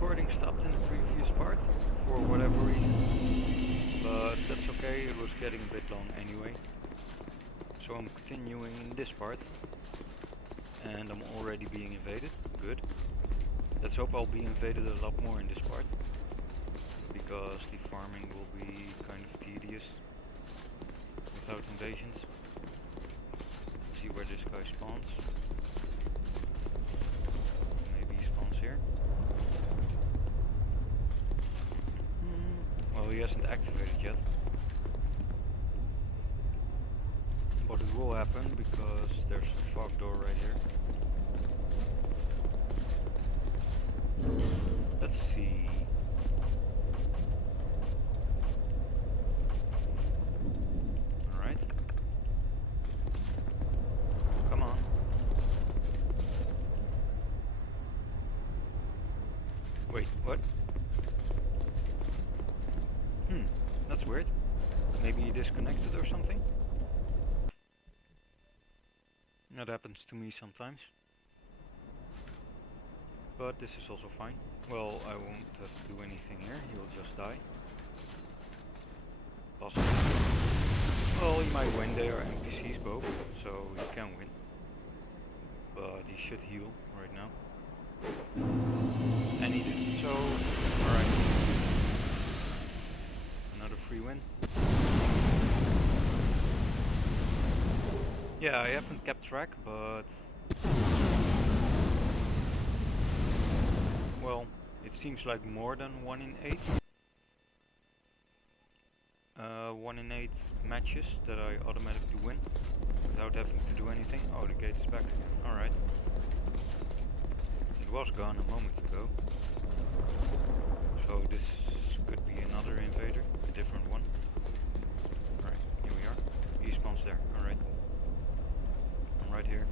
recording stopped in the previous part for whatever reason, but that's okay, it was getting a bit long anyway. So I'm continuing in this part, and I'm already being invaded. Good. Let's hope I'll be invaded a lot more in this part, because the farming will be kind of tedious without invasions. Let's see where this guy spawns. Maybe he spawns here. Well, he hasn't activated yet. But it will happen because there's a fog door right here. Let's see. Alright. Come on. Wait, what? That's weird. Maybe he disconnected or something? That happens to me sometimes. But this is also fine. Well, I won't have to do anything here, he will just die. Possibly. Well, he might win, they are NPCs both, so he can win. But he should heal right now. And he did, so alright. Another free win. Yeah, I haven't kept track, but well, it seems like more than 1 in 8. 1 in 8 matches that I automatically win without having to do anything. Oh, the gate is back again. Alright. It was gone a moment ago. So this could be another invader, a different one. Alright, here we are. He spawns there. Alright. I'm right here.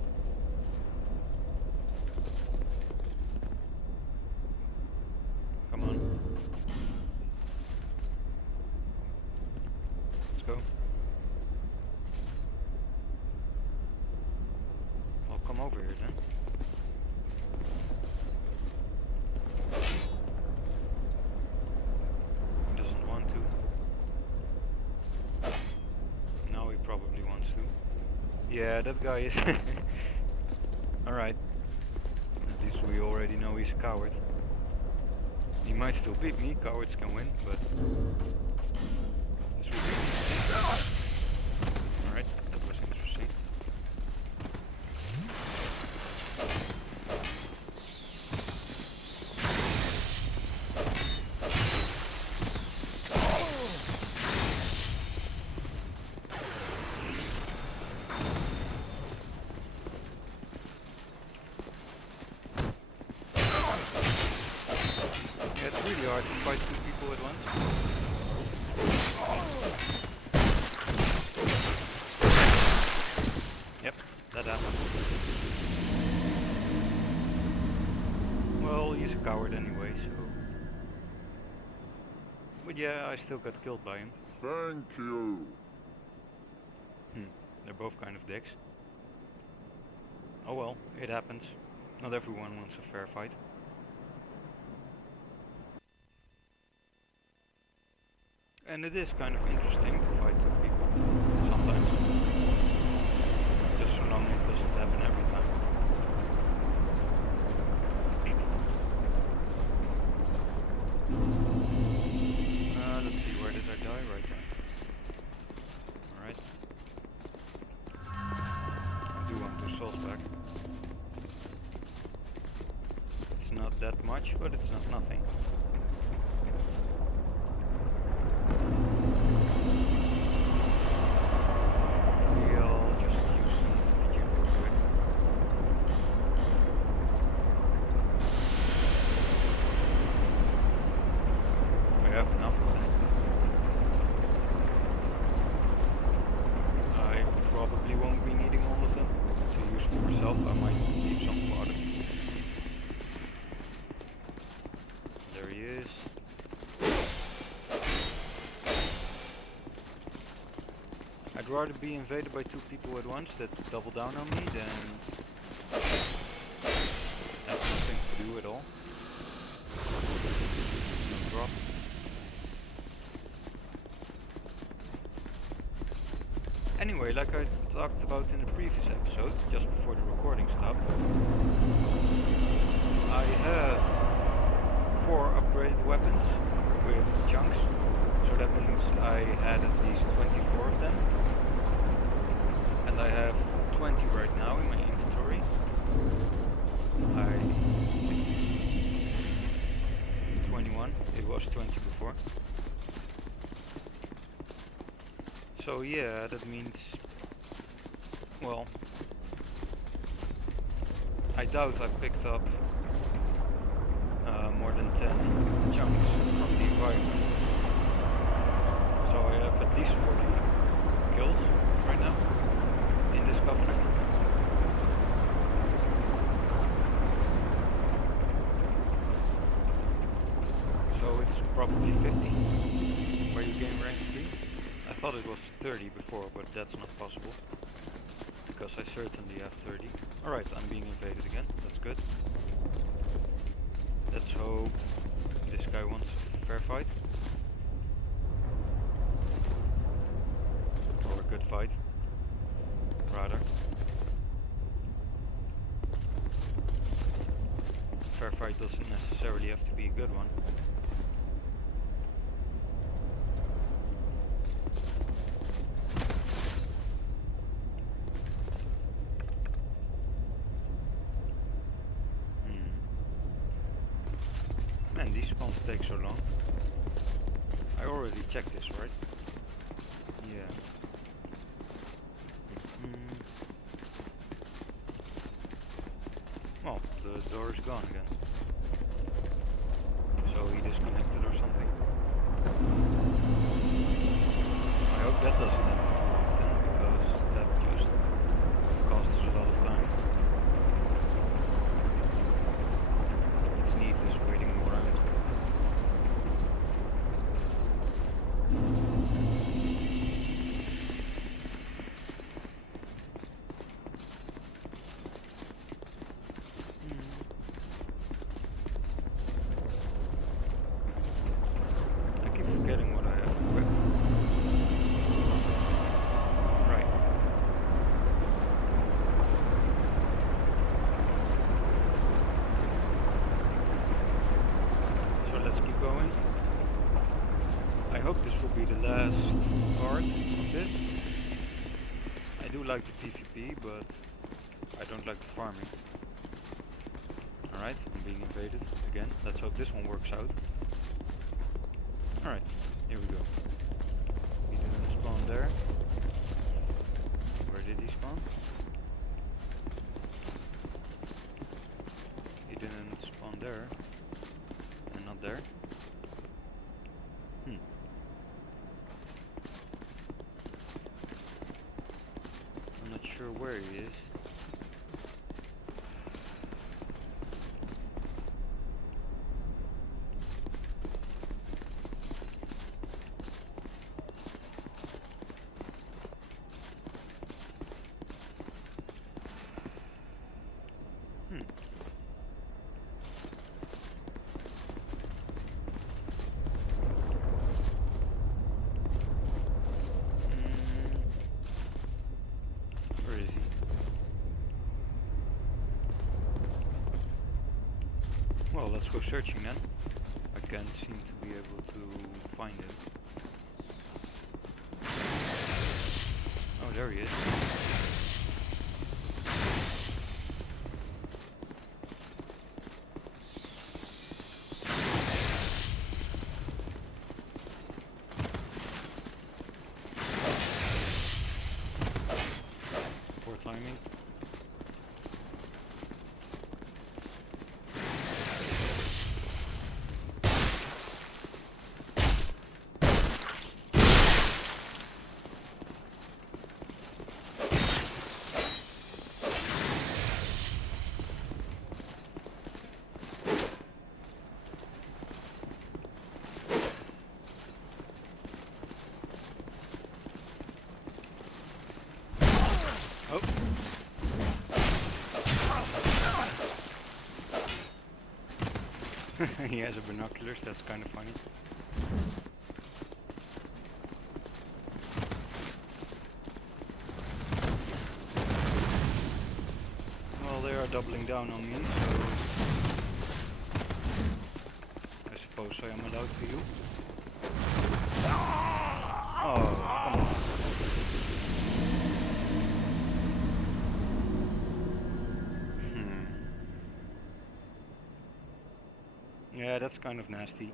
Come on. Let's go. I'll come over here then. He doesn't want to. Now he probably wants to. Yeah, that guy is... Alright. At least we already know he's a coward. He might still beat me, cowards can win, but... This will be interesting. Alright, that was interesting. Yeah, it's really hard to fight 2 people at once. Yep, that happened. Well, he's a coward anyway, so... But yeah, I still got killed by him. Thank you. They're both kind of dicks. Oh well, it happens. Not everyone wants a fair fight. And it is kind of interesting to fight 2 people, sometimes. Just so long it doesn't happen every time. Let's see, where did I die? Right there. Alright. I do want 2 souls back. It's not that much, but it's not nothing. I might leave some for other people. There he is. I'd rather be invaded by 2 people at once that double down on me than have nothing to do at all. like I talked about in the previous episode, just before the recording stopped, I have 4 upgraded weapons with chunks, so that means I had at least 24 of them, and I have 20 right now in my inventory. 21, it was 20 before. So yeah, that means, well, I doubt I picked up more than 10 chunks from the environment. So I have at least 40 kills right now in this covenant. So it's probably 50 where you gain rank 3. I thought it was 30 before, but that's not possible, because I certainly have 30. Alright, I'm being invaded again, that's good. Let's hope this guy wants a fair fight. Or a good fight, rather. Fair fight doesn't necessarily have to be a good one. Man, these spawns take so long. I already checked this, right? Yeah. Well, the door is gone again. So he disconnected or something. I hope that doesn't happen too often, because that just costs us a lot of time. It's needless waiting around. I keep forgetting what I have equipped. Right. So let's keep going. I hope this will be the last part of this. I do like the PvP, but I don't like the farming. Alright, I'm being invaded again. Let's hope this one works out. Alright, here we go. He didn't spawn there. Where did he spawn? He didn't spawn there. And not there. I'm not sure where he is. Where is he? Well, let's go searching then. I can't seem to be able to find him. Oh, there he is. Poor timing. Oh. He has a binoculars, that's kind of funny. doubling down on me, so I suppose I am allowed to you. Oh, come on. Yeah, that's kind of nasty.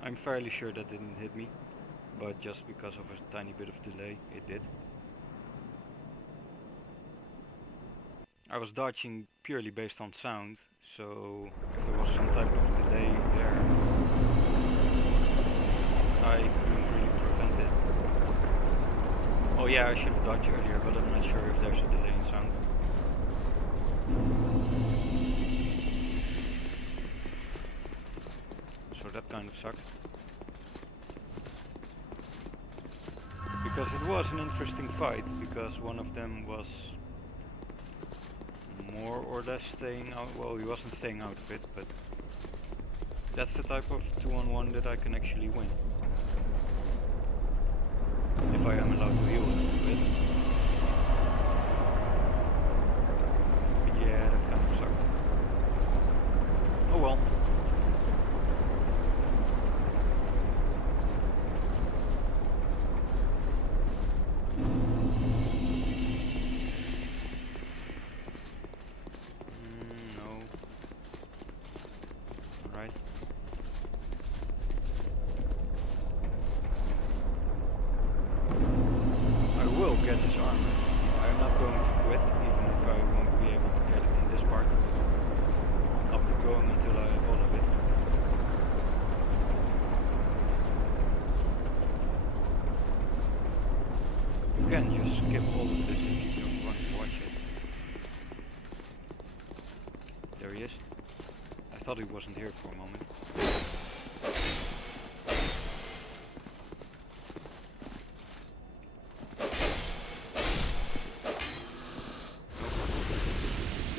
I'm fairly sure that didn't hit me, but just because of a tiny bit of delay, it did. I was dodging purely based on sound, so if there was some type of delay there, I couldn't really prevent it. Oh yeah, I should have dodged earlier, but I'm not sure if there's a delay in sound. So that kind of sucked. Because it was an interesting fight, because one of them was more or less staying out. Well, he wasn't staying out of it, but that's the type of 2-on-1 that I can actually win. If I am allowed to heal a little bit. But yeah, that kind of sucked. Oh well. No. Alright. I will get his armor. I'm not going to quit, even if I won't be able to get it in this part. I'll keep going until I have all of it. You can just skip all of this if you don't want to watch it. There he is. I thought he wasn't here for a moment.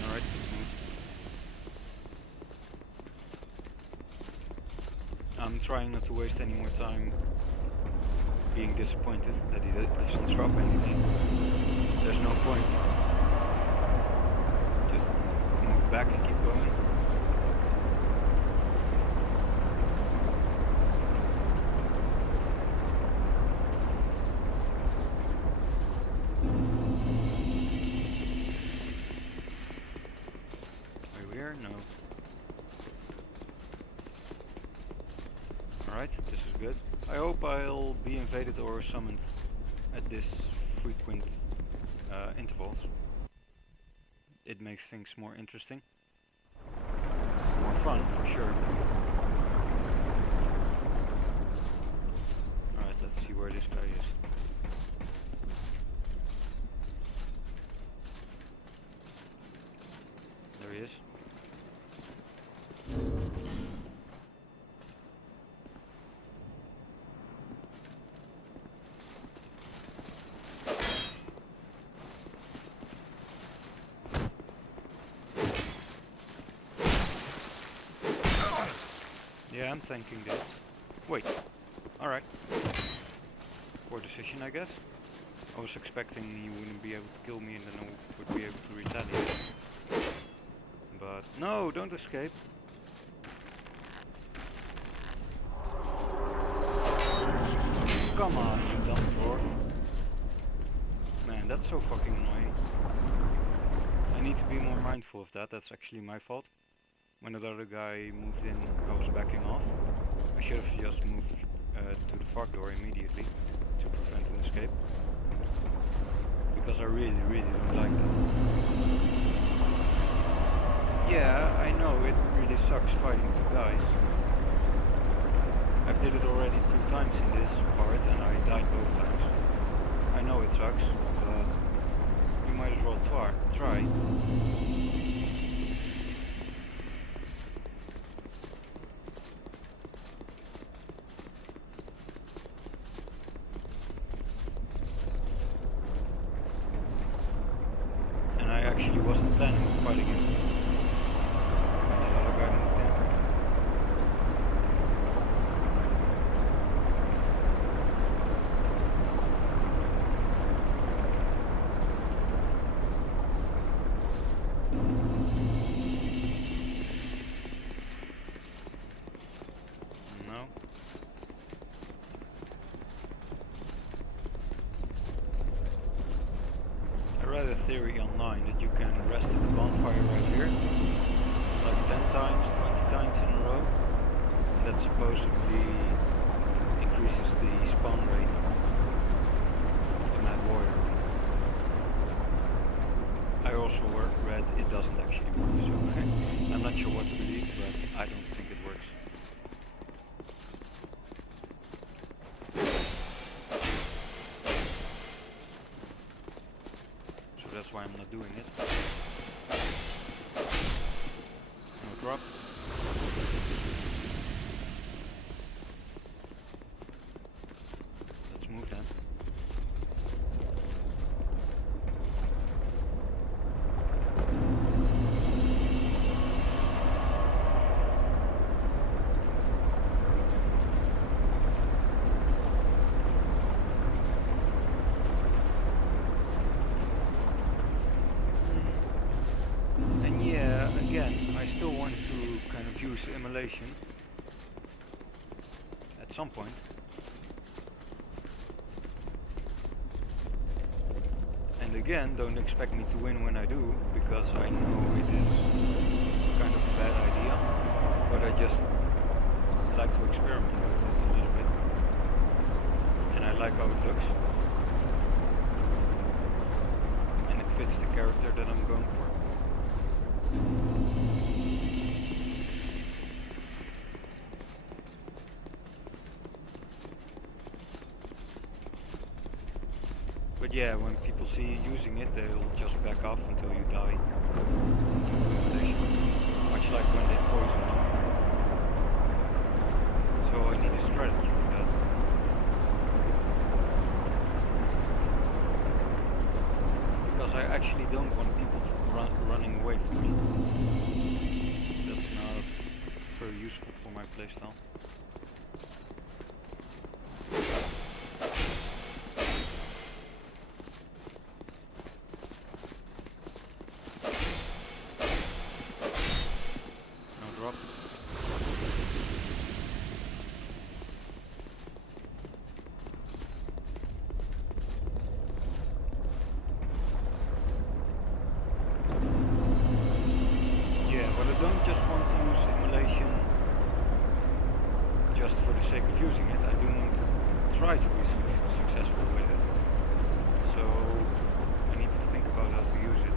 Alright, let's move. I'm trying not to waste any more time being disappointed that he doesn't drop anything. There's no point. Just move back and keep going. Are we here? No. Alright, this is good. I hope I'll be invaded or summoned at this frequent intervals. It makes things more interesting. More fun, for sure. Alright, let's see where this guy is. There he is. Yeah, I'm thinking this. Wait. Alright. Poor decision, I guess. I was expecting he wouldn't be able to kill me and then I would be able to retaliate. But no, don't escape. Come on, you dumb dwarf. Man, that's so fucking annoying. I need to be more mindful of that. That's actually my fault. When the other guy moved in, I was backing off. I should have just moved to the fog door immediately to prevent an escape. Because I really don't like that. Yeah, I know it really sucks fighting two guys. I've did it already 2 times in this part and I died both times. I know it sucks, but you might as well try. Actually wasn't planning on fighting him. And the other guy moved in. online that you can rest at the bonfire right here, like 10 times, 20 times in a row, and that supposedly increases the spawn rate of the Mad Warrior. I also read it doesn't actually work, so I'm not sure what to believe, but I don't think it works. So that's why I'm not doing it. No drop. Let's move then. Again, I still want to kind of use immolation at some point. And again, don't expect me to win when I do, because I know it is kind of a bad idea, but I just like to experiment with it a little bit. And I like how it looks. And it fits the character that I'm going for. But yeah, when people see you using it, they'll just back off until you die. Much like when they poison you. So I need a strategy for that. Because I actually don't want people running away from me. That's not very useful for my playstyle. No drop. But I don't just want to use immolation just for the sake of using it. I do want to try to be successful with it. So I need to think about how to use it.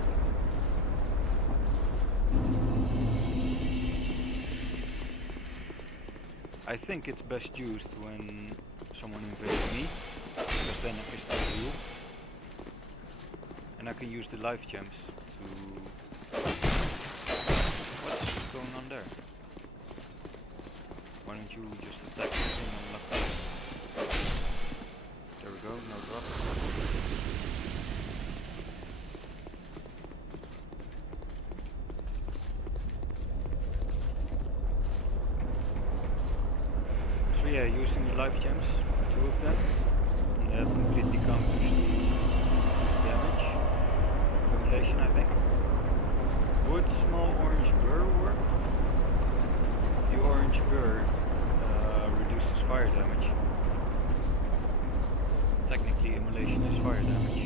I think it's best used when someone invades me, because then I still heal. And I can use the life gems to... What's going on there? Why don't you just attack the thing on left side? There we go, no drop. So yeah, using the life gems, 2 of them, and that completely counters the damage. Accumulation, I think. Would small orange burr work? The orange burr reduces fire damage. Technically, immolation is fire damage.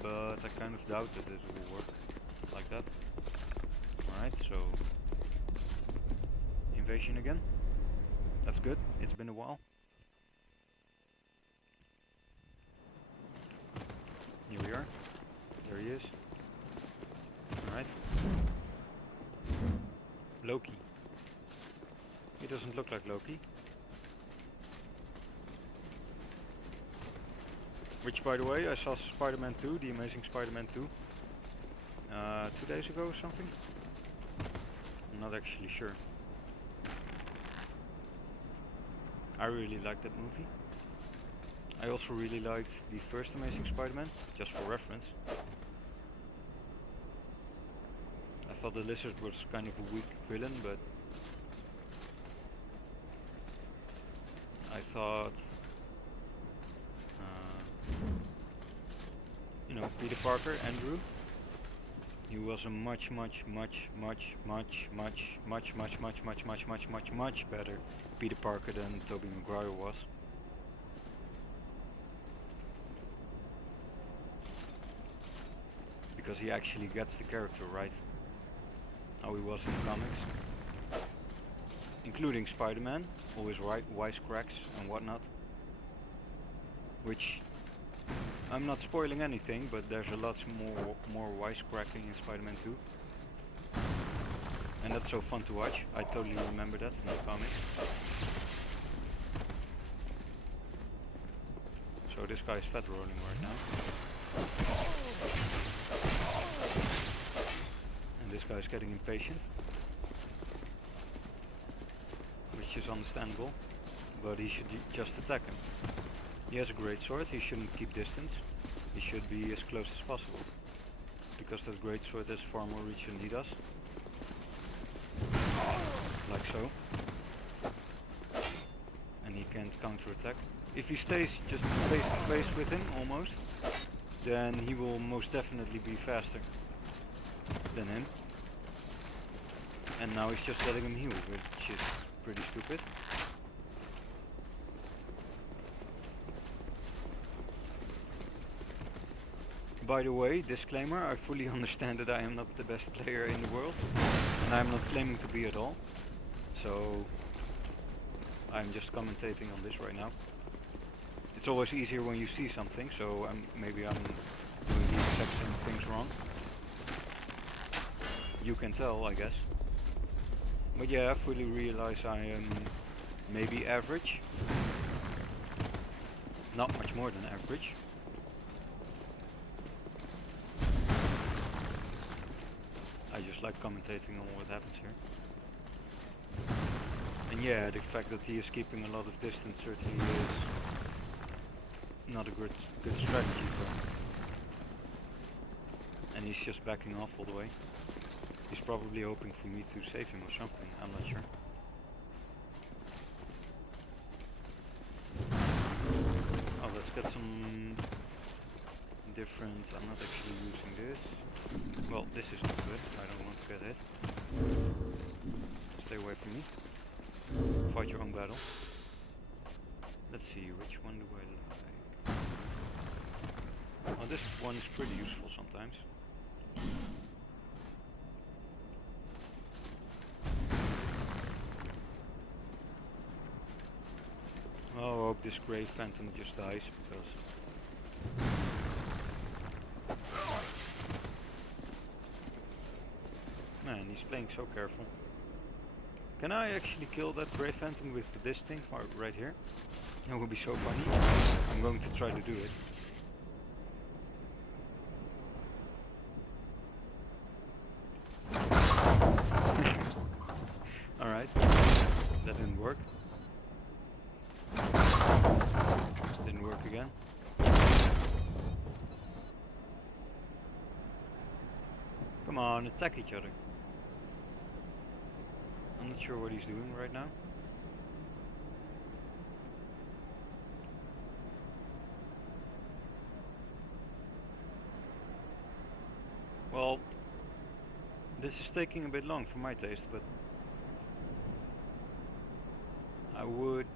But I kind of doubt that it will work like that. Alright, so... Invasion again. That's good, it's been a while. Here we are. There he is. Alright. Loki. He doesn't look like Loki. Which, by the way, I saw Spider-Man 2, The Amazing Spider-Man 2, 2 days ago or something. I'm not actually sure. I really liked that movie. I also really liked the first Amazing Spider-Man, just for reference. I thought the Lizard was kind of a weak villain, but I thought, you know, Peter Parker, Andrew, he was a much better Peter Parker than Tobey Maguire was. because he actually gets the character right, how he was in the comics, including Spider-Man, always right, wisecracks and whatnot, which I'm not spoiling anything, but there's a lot more wisecracking in Spider-Man 2, and that's so fun to watch. I totally remember that from the comics. So this guy is fat rolling right now. And this guy is getting impatient, which is understandable, but he should just attack him. He has a great sword, he shouldn't keep distance. He should be as close as possible, because that great sword has far more reach than he does. Like so. And he can't counterattack. If he stays just face to face with him, almost, then he will most definitely be faster than him. And now he's just letting him heal, which is pretty stupid. By the way, disclaimer, I fully understand that I am not the best player in the world, and I'm not claiming to be at all. So I'm just commentating on this right now. It's always easier when you see something, so maybe I'm doing the exact same things wrong. You can tell, I guess. But yeah, I fully realize I am maybe average. Not much more than average. I just like commentating on what happens here. And yeah, the fact that he is keeping a lot of distance certainly is not a good strategy for him. And he's just backing off all the way. He's probably hoping for me to save him or something, I'm not sure. Oh, let's get some different... I'm not actually using this. Well, this is not good, I don't want to get hit. Stay away from me. Fight your own battle. Let's see, which one do I like? Oh, this one is pretty useful sometimes. Oh, I hope this grey phantom just dies, because... Man, he's playing so careful. Can I actually kill that grey phantom with this thing right here? That would be so funny. I'm going to try to do it. Alright, that didn't work. Didn't work again. Come on, attack each other. I'm not sure what he's doing right now. Well, this is taking a bit long for my taste, but I would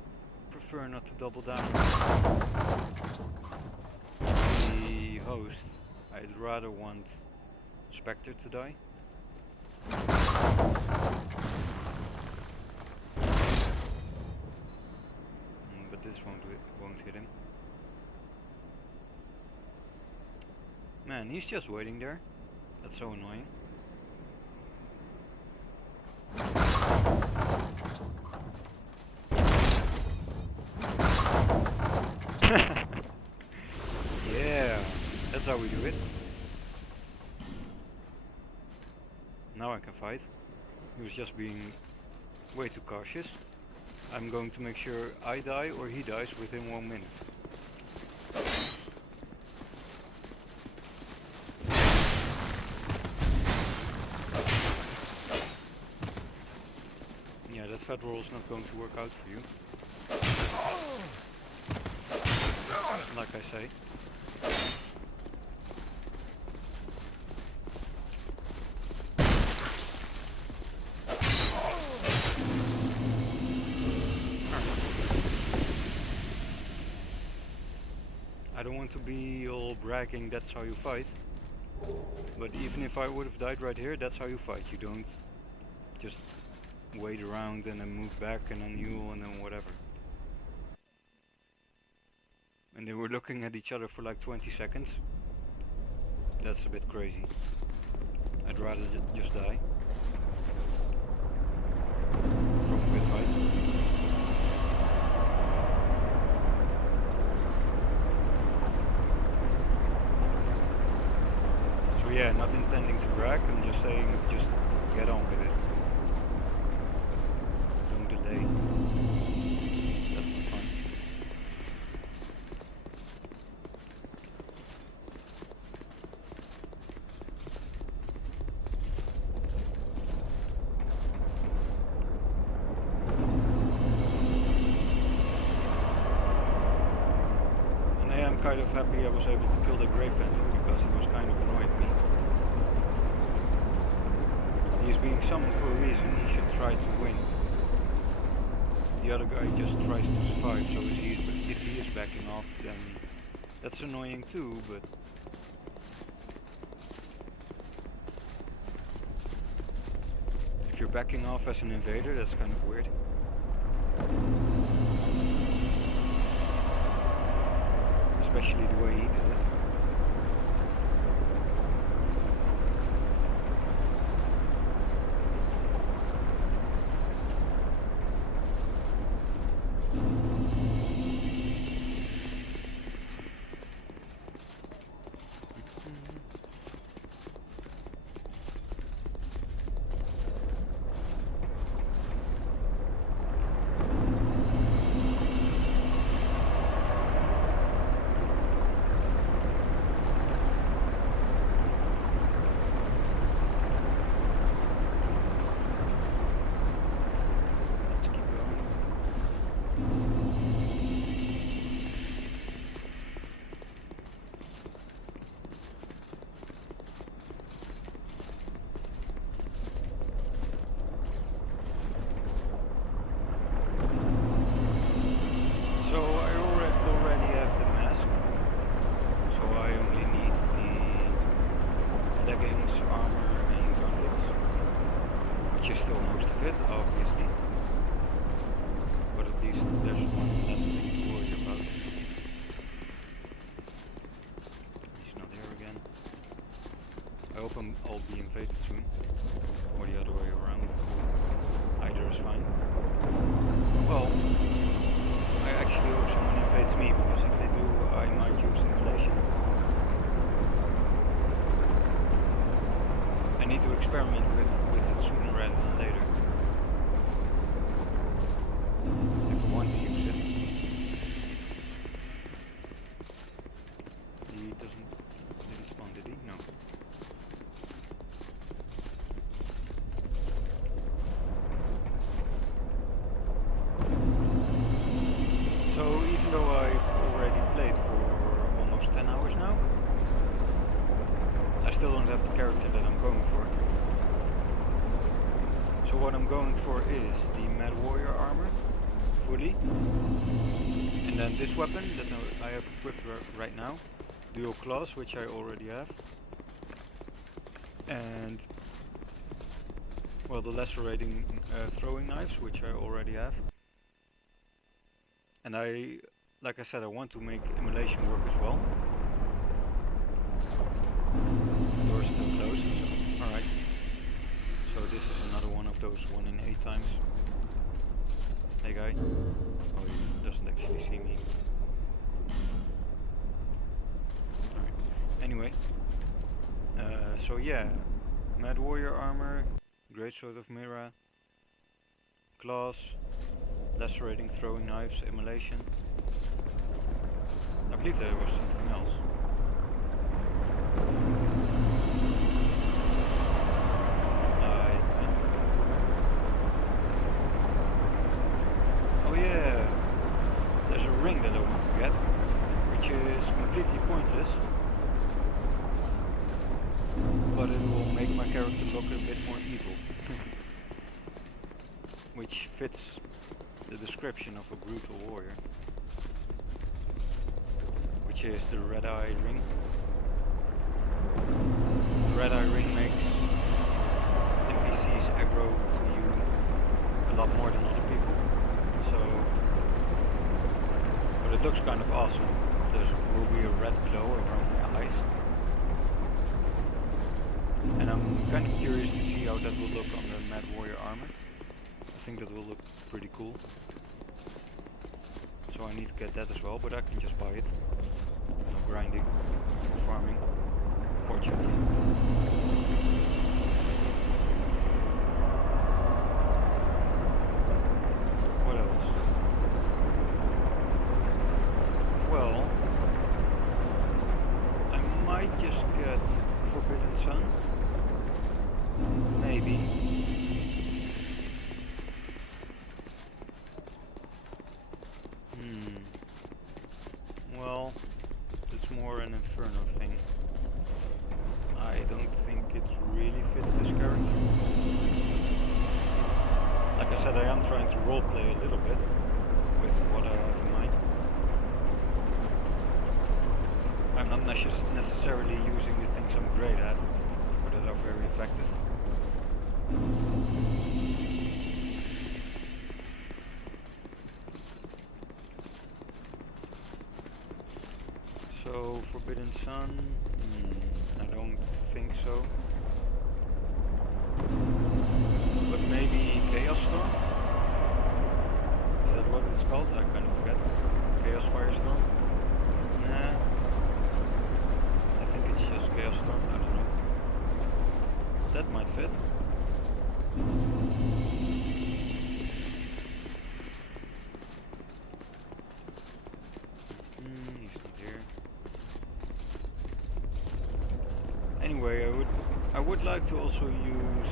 prefer not to double down on the host. I'd rather want Spectre to die. But this won't hit him. Man, he's just waiting there. That's so annoying. Yeah, that's how we do it. Now I can fight. He was just being way too cautious. I'm going to make sure I die or he dies within 1 minute. Yeah, that fat roll is not going to work out for you. Like I say. I don't want to be all bragging, that's how you fight. But even if I would have died right here, that's how you fight. You don't just wait around and then move back and then heal and then whatever. And they were looking at each other for like 20 seconds. That's a bit crazy. I'd rather just die from a good fight. So yeah, not intending to brag, I'm just saying just get on with it. Don't delay. That's not fun. And I am kind of happy I was able to kill the Grave Phantom because he was kind of annoying me. He's being summoned for a reason, he should try to win. The other guy just tries to survive, so if he is backing off, then that's annoying too, but if you're backing off as an invader, that's kind of weird. Especially the way he did it. I'll be invaded soon, or the other way around. Either is fine. Well, I actually hope someone invades me, because if they do, I might use immolation. I need to experiment with it sooner rather than later. If I want to use it. He didn't spawn, did he? No. So even though I've already played for almost 10 hours now, I still don't have the character that I'm going for. So what I'm going for is the BrutalWarrior armor, fully, and then this weapon that I have equipped right now, dual claws, which I already have, and well, the lesser rating throwing knives, which I already have. And like I said, I want to make immolation work as well. Door's still closed, so alright. So this is another one of those 1 in 8 times. Hey guy. Oh, he doesn't actually see me. Alright. Anyway. So yeah. BrutalWarrior armor, Greatsword of Mira, claws, lacerating throwing knives, immolation. I believe there was something else. Oh yeah, there's a ring that I want to get, which is completely pointless, but it will make my character look a bit more evil, which fits the description of a brutal warrior, which is the red eye ring. looks kind of awesome. There will be a red glow around my eyes. And I'm kind of curious to see how that will look on the Mad Warrior armor. I think that will look pretty cool. So I need to get that as well, but I can just buy it. No grinding, no farming, fortunately. What else? Well, I might just get Forbidden Sun. Maybe. Well, it's more an Inferno thing. I don't think it really fits this character. Like I said, I am trying to roleplay a little bit with what I have in mind. I'm not necessarily using the things I'm great at, but that are very effective. So, Forbidden Sun? I don't think so. But maybe Chaos Storm? Is that what it's called? I kind of forget. Chaos Firestorm? Nah. I think it's just Chaos Storm, I don't know. That might fit. He's not here. Anyway, I would like to also use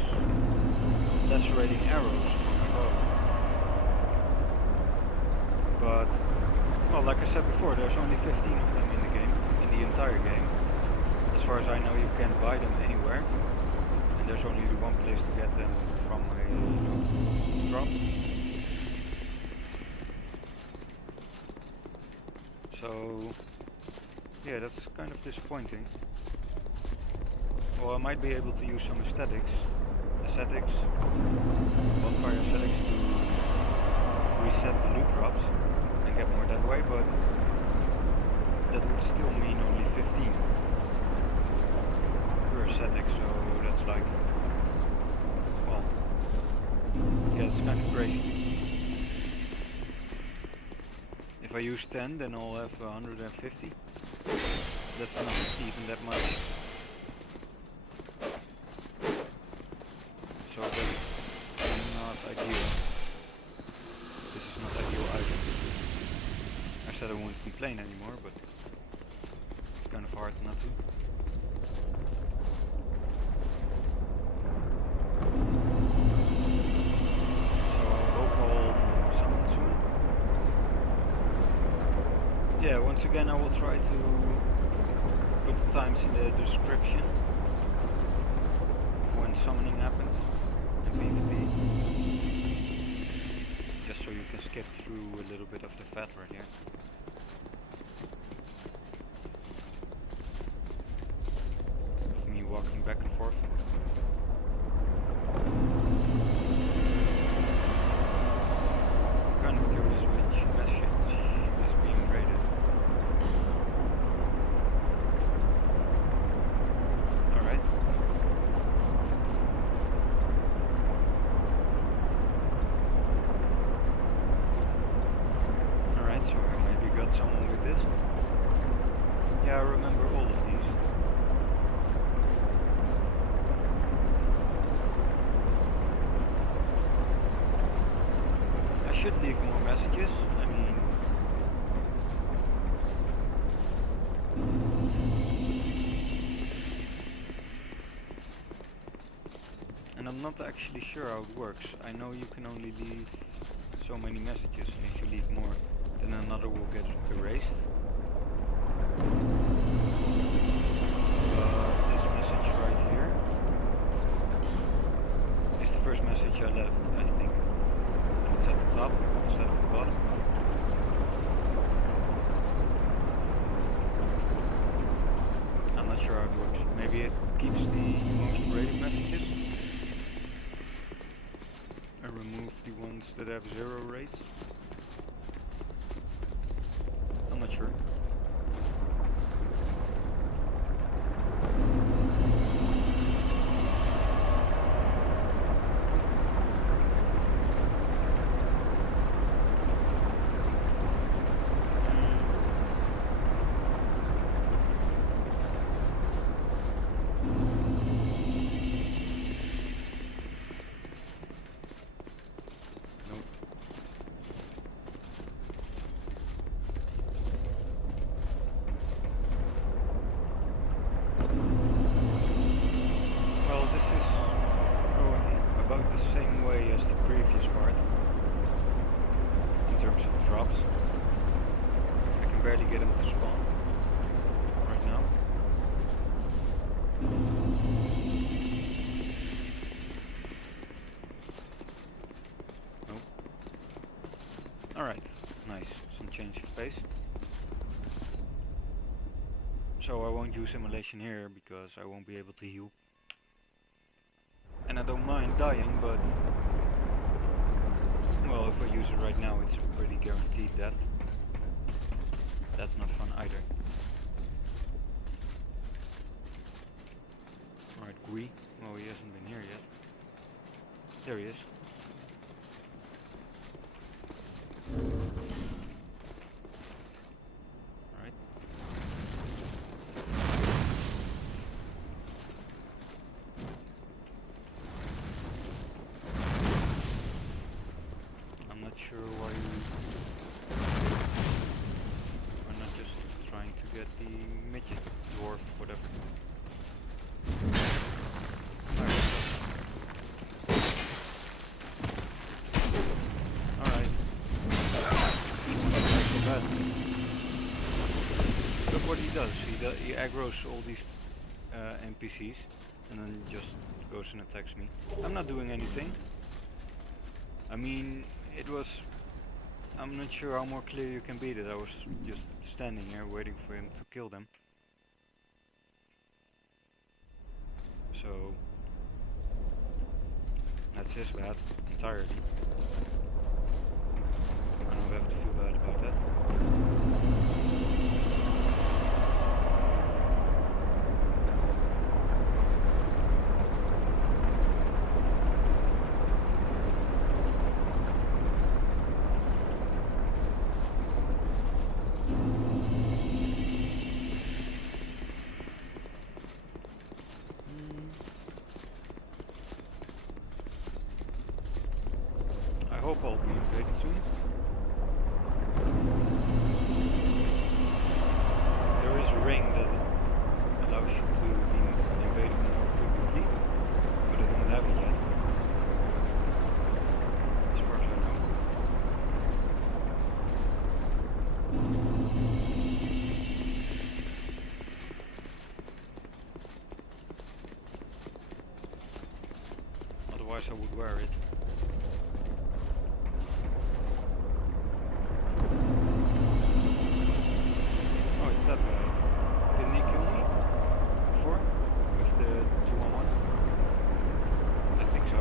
lacerating arrows for my bow. But, well, like I said before, there's only 15 of them in the game, in the entire game. As far as I know, you can't buy them anywhere. And there's only the one place to get them from a drop. So, yeah, that's kind of disappointing. Well, I might be able to use some bonfire aesthetics to reset the loot drops and get more that way, but that would still mean only 15 per aesthetic, so that's like, well, yeah, it's kind of crazy. If I use 10, then I'll have 150. That's not even that much. So that's not ideal. This is not ideal either. I said I wouldn't complain anymore, but it's kind of hard not to. So I hope I'll summon soon. Yeah, once again I will try to put the times in the description of when summoning happens. PvP, just so you can skip through a little bit of the fat right here. Of me walking back and forth. I'm kind of curious which message is being raided. Alright. Someone with this. Yeah, I remember all of these. I should leave more messages. I mean, and I'm not actually sure how it works. I know you can only leave so many messages, and if you leave more, then another will get erased. This message right here is the first message I left, I think. And it's at the top instead of the bottom. I'm not sure how it works. Maybe it keeps the most rated messages and remove the ones that have 0 rates. space. So I won't use immolation here because I won't be able to heal. And I don't mind dying, but well, if I use it right now, it's pretty guaranteed death. That's not fun either. Alright, Gui. Well, he hasn't been here yet. There he is. Alright. I'm not sure why we're not just trying to get the midget, dwarf, whatever. Alright. Look what he does. He aggroes all these NPCs and then just goes and attacks me. I'm not doing anything. I mean, it was... I'm not sure how more clear you can beat it. I was just standing here waiting for him to kill them. So... that's his bad, entirely. I don't have to feel bad about that. I hope I'll be invaded soon. There is a ring that allows you to be invaded more frequently, but I don't have it yet. As far as I know. Otherwise I would wear it. That guy. Didn't he kill me before? With the 2-on-1? I think so.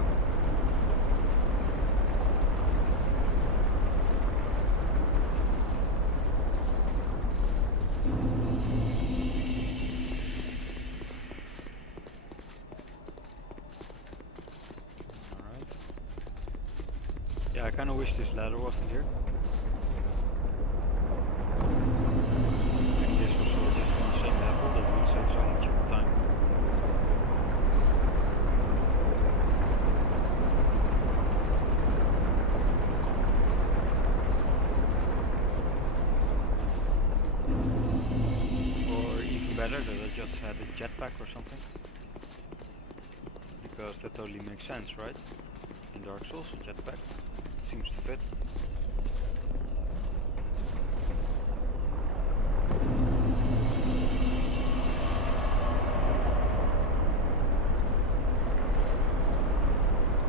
Alright. Yeah, I kinda wish this ladder wasn't here. Better that I just had a jetpack or something, because that totally makes sense, right? In Dark Souls, a jetpack seems to fit.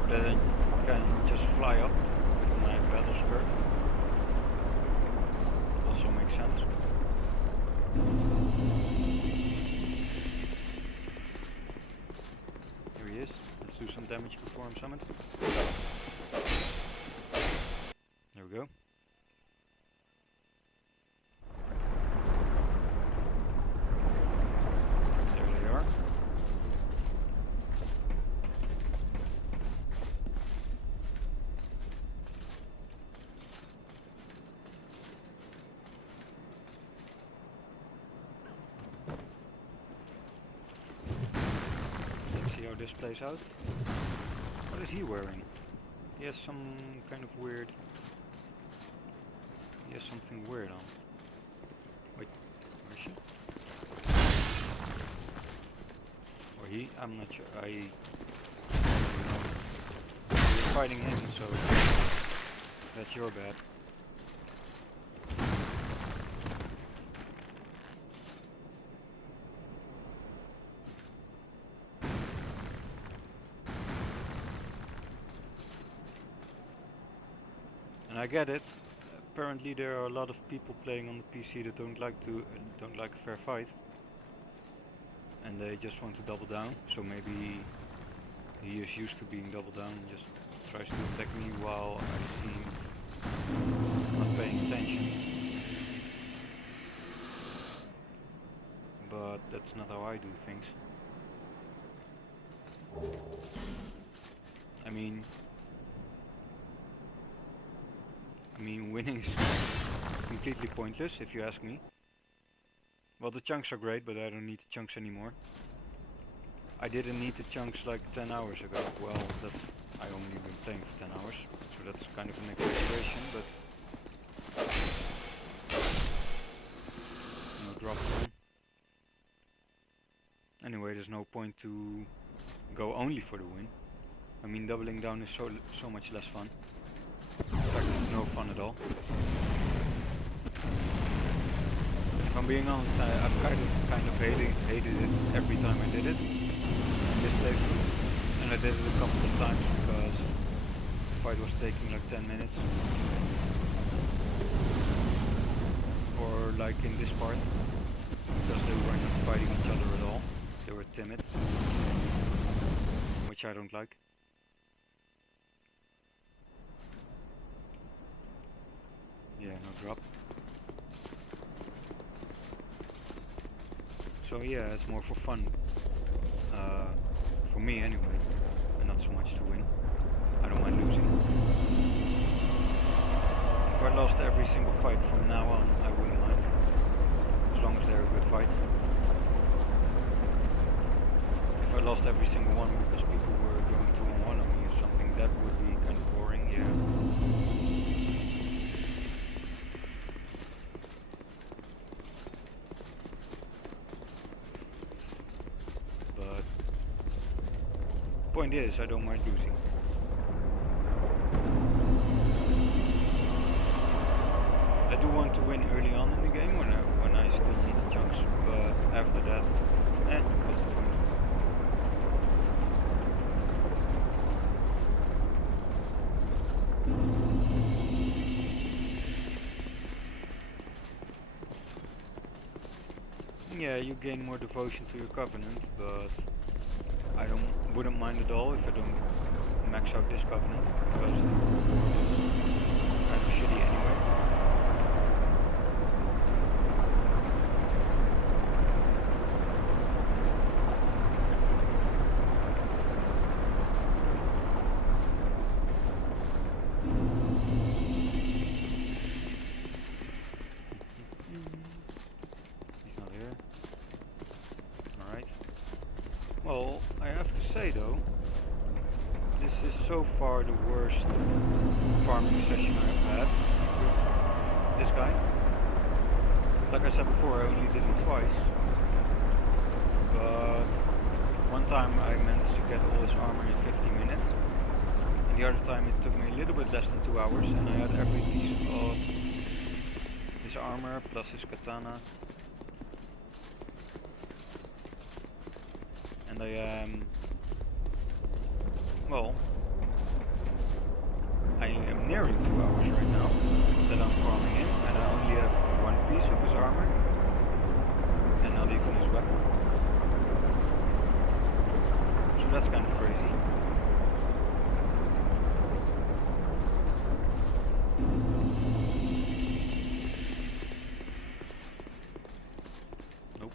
Or that I can just fly up with my battle skirt. Also makes sense. Here he is. Let's do some damage before I'm summoned. There we go. There they are. This plays out. What is he wearing? He has some kind of weird... He has something weird on. Wait, where is she? Or he? I'm not sure. I don't know. You're fighting him, so that's your bad. And I get it, apparently there are a lot of people playing on the PC that don't like a fair fight, and they just want to double down. So maybe he is used to being double down and just tries to attack me while I seem not paying attention. But that's not how I do things. I mean winning is completely pointless if you ask me. Well, the chunks are great, but I don't need the chunks anymore. I didn't need the chunks like 10 hours ago. Well, I only been playing for 10 hours, so that's kind of an exaggeration, but no drop zone. Anyway, there's no point to go only for the win. I mean, doubling down is so much less fun. In fact, it's no fun at all. If I'm being honest, I've kind of hated it every time I did it in this playthrough, and I did it a couple of times because the fight was taking like 10 minutes, or like in this part, because they were not fighting each other at all. They were timid, which I don't like. Yeah, no drop. So yeah, it's more for fun, for me anyway, and not so much to win. I don't mind losing. If I lost every single fight from now on, I wouldn't mind, as long as they're a good fight. If I lost every single one because people were going 2-on-1 on me or something, that would be kind of boring, yeah. Point is, I don't mind losing. I do want to win early on in the game when I still need the chunks, but after that, what's the point? Yeah, you gain more devotion to your covenant, but I wouldn't mind at all if I don't max out this covenant, because the reward is kind of shitty anyway. He's not here. Alright. Well, I have to say though, this is so far the worst farming session I've had with this guy. Like I said before, I only did it twice, but one time I managed to get all his armor in 50 minutes, and the other time it took me a little bit less than 2 hours, and I had every piece of his armor plus his katana. And I am nearing 2 hours right now that I'm farming him, and I only have one piece of his armor, and not even his weapon. So that's kind of crazy. Nope.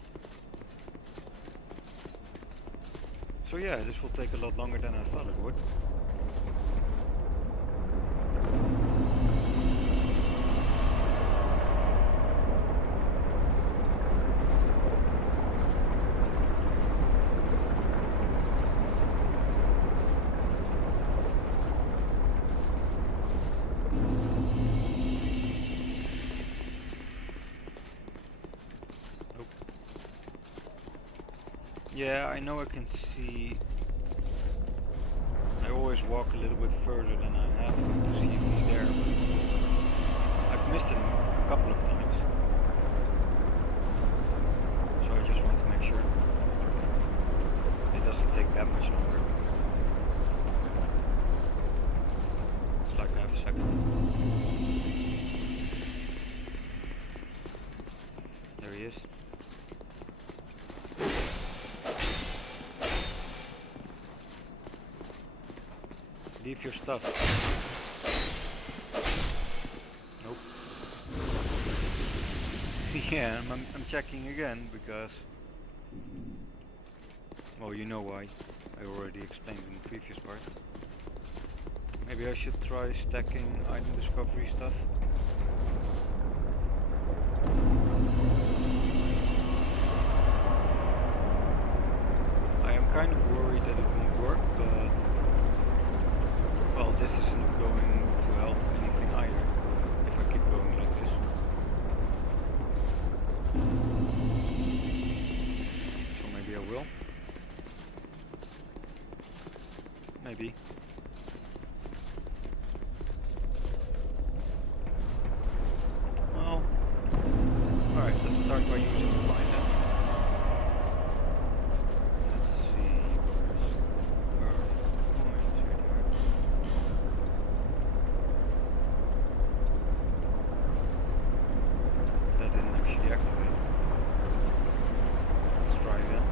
So yeah, this will take a lot longer than I thought it would. Yeah, I know I can see. I always walk a little bit further than I have to see if he's there. I've missed him a couple of times, so I just want to make sure it doesn't take that much longer. It's like I have a second. Leave your stuff. Nope. Yeah, I'm checking again because, well, you know why. I already explained in the previous part. Maybe I should try stacking item discovery stuff. I am kind of worried that it won't work, but well, this isn't going to help anything either if I keep going like this. So maybe I will. Maybe. Well, alright, let's start by using the line then. Let's see, where are the coins here? That didn't actually activate. Let's try again.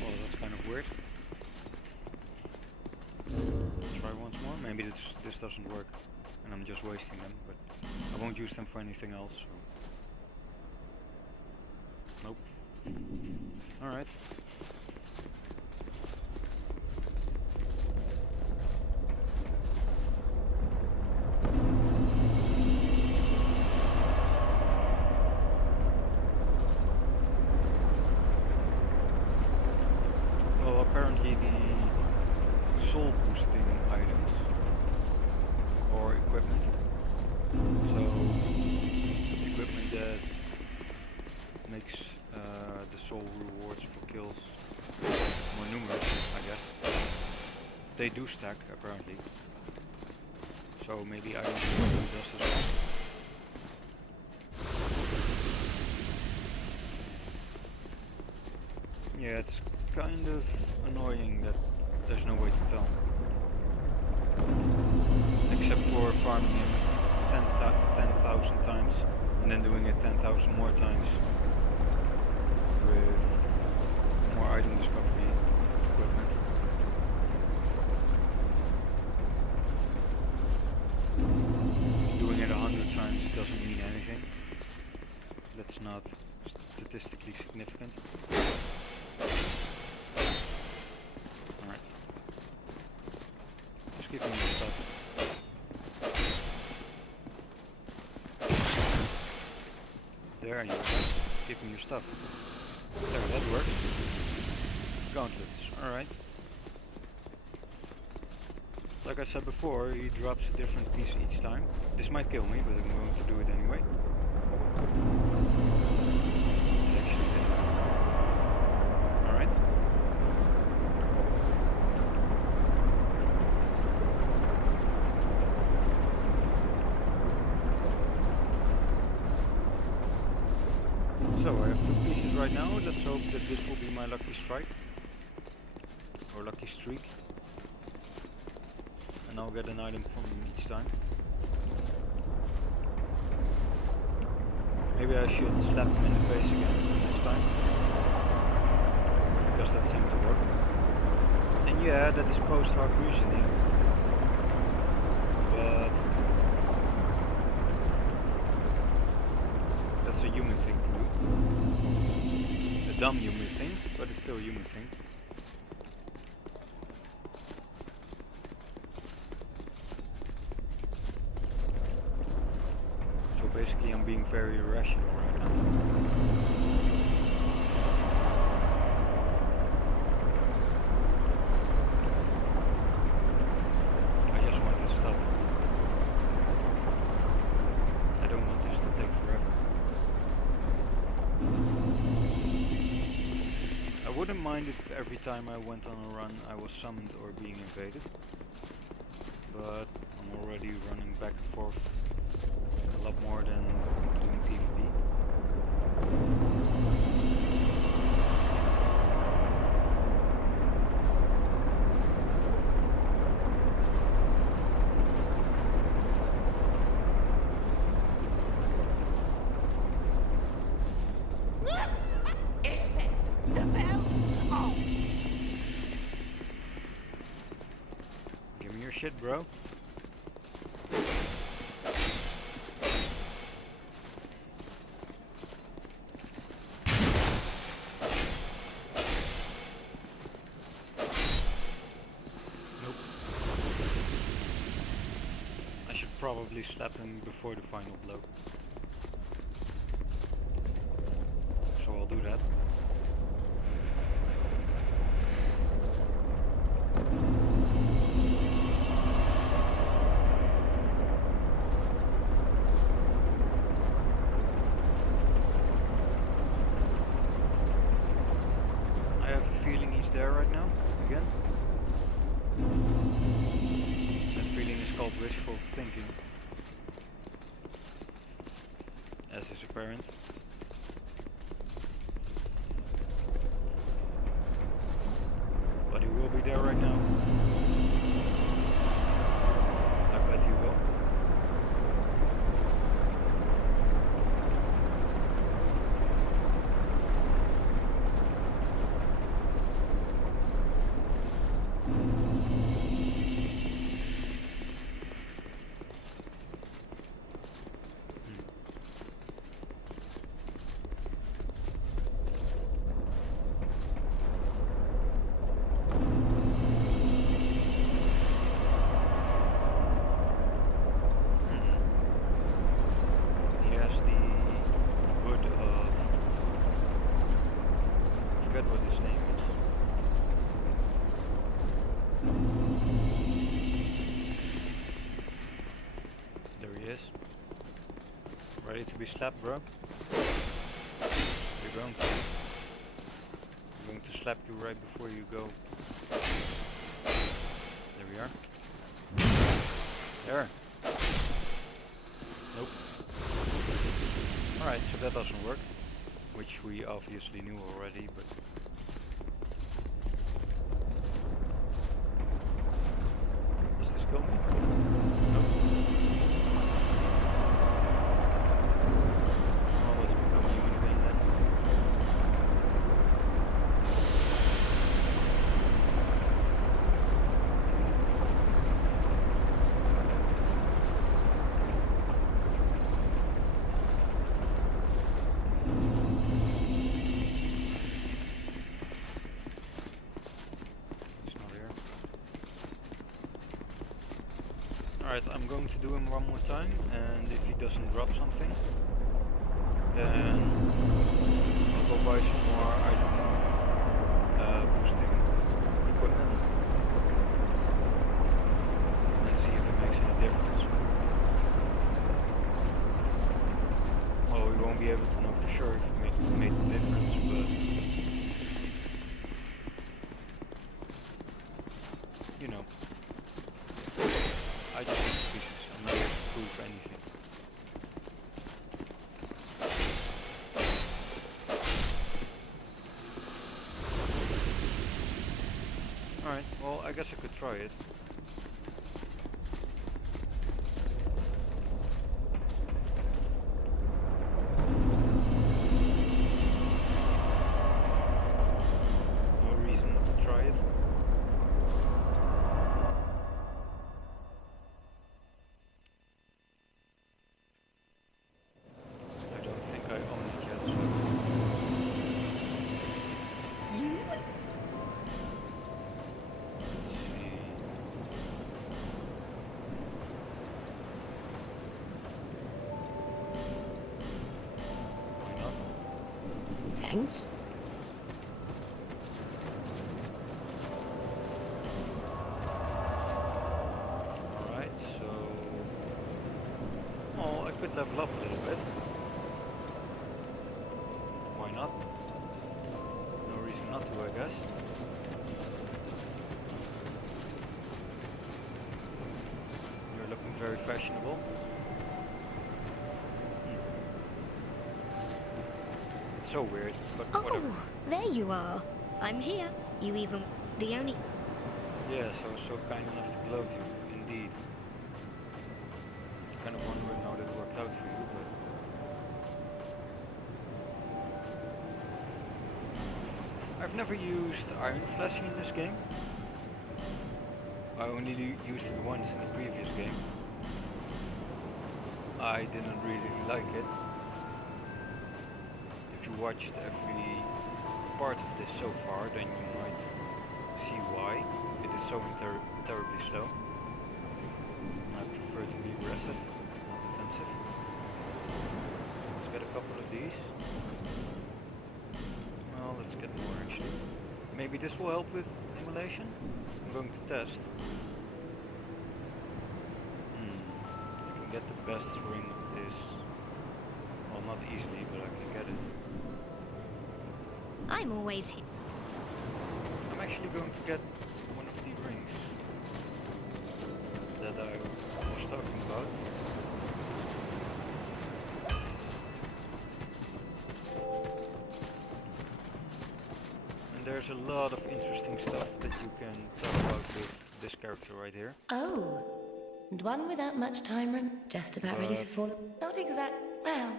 Well, that's kind of weird. Try once more. Maybe this doesn't work and I'm just wasting them, but I won't use them for anything else. So. Nope. Alright. Well, apparently the soul boosting items or equipment, so equipment that makes the soul rewards for kills more numerous, I guess, they do stack apparently, so maybe I don't know does as well. Yeah, it's kind of annoying that there's no way to tell. Except for farming him 10,000 times and then doing it 10,000 more times with more item discovery equipment. Doing it 100 times doesn't mean anything. That's not statistically significant. Alright. Just give me your stuff. There you go. Give me your stuff. There, that works. Gauntlets, alright. Like I said before, he drops a different piece each time. This might kill me, but I'm going to do it anyway. It actually didn't. Alright. So I have 2 pieces right now. Let's hope that this will be my lucky strike. Or lucky streak. And I'll get an item from him each time. Maybe I should slap him in the face again next time. Because that seemed to work. And yeah, that is post-hoc reasoning. But that's a human thing to do. A dumb human thing, but it's still a human thing. So basically I'm being very irrational right now. I just want this stuff. I don't want this to take forever. I wouldn't mind if every time I went on a run I was summoned or being invaded. But I'm already running back and forth a lot more than doing PvP. shit, bro. Nope. I should probably slap him before the final blow. So I'll do that. I have a feeling he's there right now, again. That feeling is called wishful thinking, as is apparent. But he will be there right now. I bet he will. He has the wood of... I forget what his name is. There he is. Ready to be slapped, bro? You're going to. I'm going to slap you right before you go. There we are. There. Nope. Alright, so that doesn't work. Which we obviously knew already, but... Does this kill me? Nope. Well, let's become human again then. He's not here. Alright, I'm going to do him one more time, and if he doesn't drop something, then I'll go buy some more item boosting equipment and see if it makes any difference. Well, we won't be able to know for sure if it made a difference, but you know, I just think pieces. I'm not here to prove anything. Alright, well, I guess I could try it. No reason not to try it. I don't think I own it yet, so... You? Let's see. Why not? Thanks. Alright, so... Oh, I could level up a little bit. Why not? No reason not to, I guess. You're looking very fashionable. It's so weird, but whatever. Oh, there you are. I'm here. You even... The only... Yes, I was so kind enough to glove you, indeed. Kind of wondering how that worked out for you, but... I've never used iron flashing in this game. I only used it once in the previous game. I didn't really like it. If you watched every part of this so far, then you might see why it is so terribly slow. I prefer to be aggressive, not defensive. Let's get a couple of these. Well, let's get more actually. Maybe this will help with immolation? I'm going to test. I can get the best ring of this. Well, not easily, but I can get it. I'm always here. I'm actually going to get one of the rings that I was talking about. And there's a lot of interesting stuff that you can talk about with this character right here. Oh, and one without much time, just about ready to fall. Not exact. Well,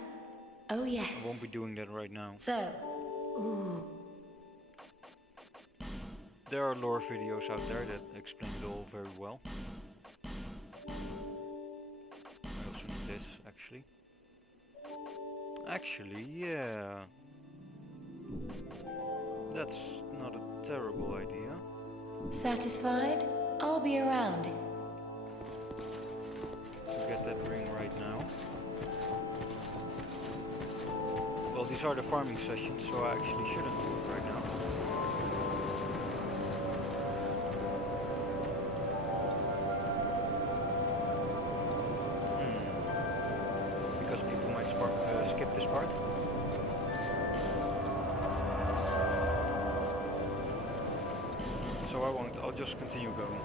oh yes. I won't be doing that right now. So, ooh. There are lore videos out there that explain it all very well. I also need this, actually. Actually, yeah. That's not a terrible idea. Satisfied? I'll be around. To get that ring right now. Well, these are the farming sessions, so I actually shouldn't do it right now. Because people might skip this part. So I won't, I'll just continue going.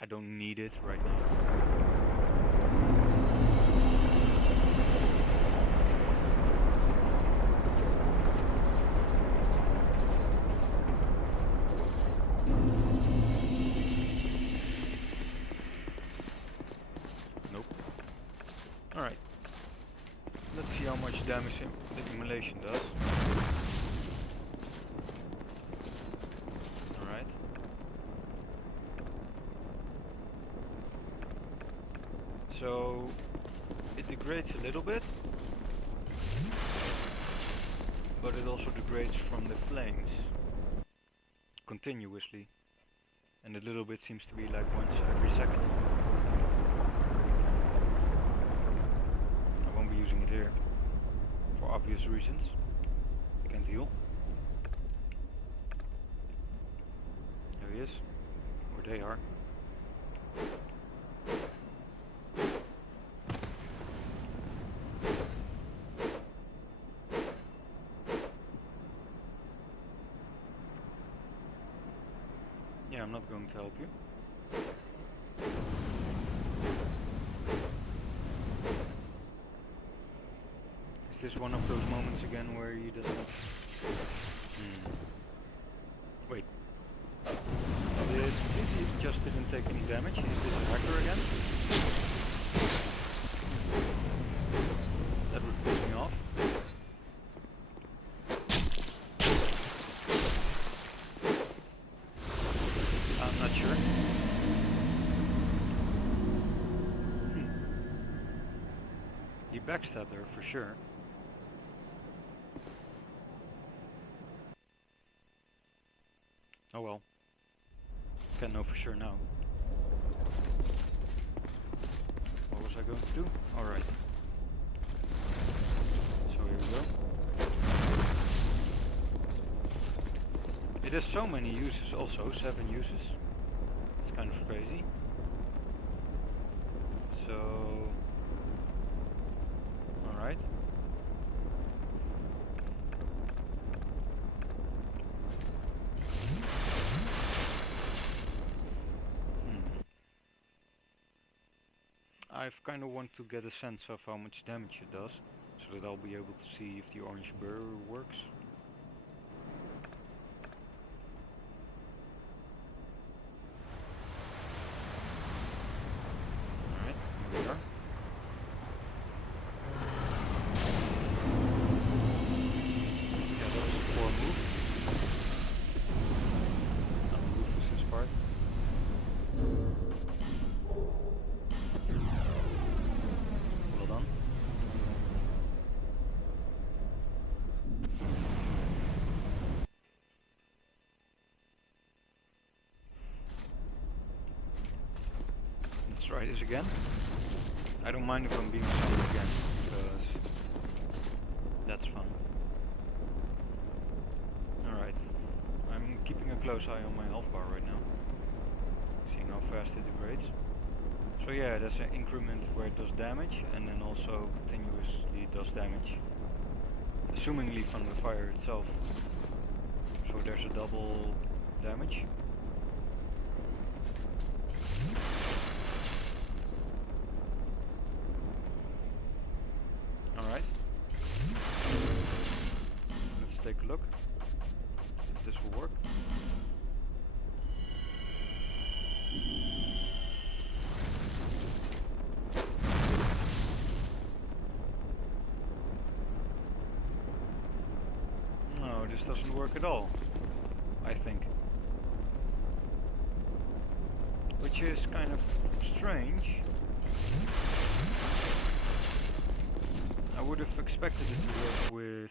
I don't need it right now. Nope. Alright. Let's see how much damage the immolation does. Alright. So it degrades a little bit, but it also degrades from the flames continuously, and a little bit seems to be like once every second. I won't be using it here for obvious reasons. Can't heal. There he is, or they are. Yeah, I'm not going to help you. Is this one of those moments again where he doesn't... Wait. He just didn't take any damage. Is this a hacker again? That would piss me off. I'm not sure. He backstabbed her for sure. Oh well. Can't know for sure now. What was I going to do? Alright. So here we go. It has so many uses also, 7 uses. It's kind of crazy. So... Alright. I kind of want to get a sense of how much damage it does, so that I'll be able to see if the orange burr works. Alright, here we are. Yeah, that was a poor move. try this again. I don't mind if I'm being summoned again, because that's fun. Alright, I'm keeping a close eye on my health bar right now, seeing how fast it degrades. So yeah, there's an increment where it does damage, and then also continuously does damage, assumingly from the fire itself. So there's a double damage. Alright. Let's take a look if this will work. No, this doesn't work at all, I think. Which is kind of strange. I would have expected it to work with...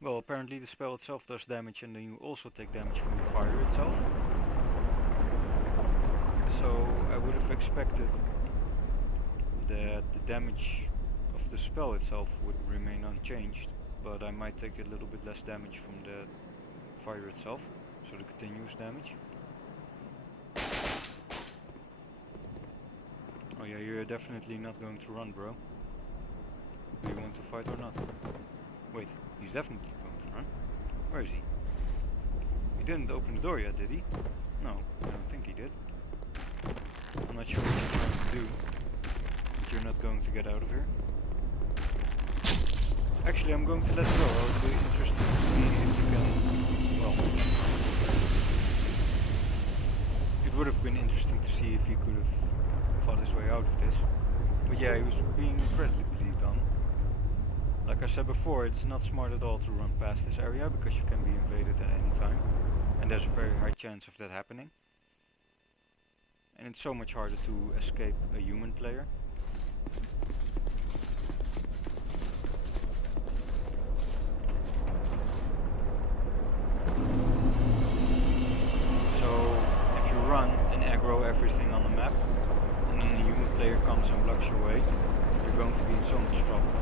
Well, apparently the spell itself does damage, and then you also take damage from the fire itself. So I would have expected that the damage of the spell itself would remain unchanged, but I might take a little bit less damage from the fire itself, so the continuous damage. Oh yeah, you're definitely not going to run, bro. Do you want to fight or not? Wait, he's definitely going to run. Where is he? He didn't open the door yet, did he? No, I don't think he did. I'm not sure what you're trying to do, but you're not going to get out of here. Actually, I'm going to let go. I'll be interested to see if you can... Well... It would have been interesting to see if he could have fought his way out of this. But yeah, he was being incredibly dumb. Like I said before, it's not smart at all to run past this area, because you can be invaded at any time. And there's a very high chance of that happening. And it's so much harder to escape a human player. So if you run and aggro everything on the map, and then the human player comes and blocks your way, you're going to be in so much trouble.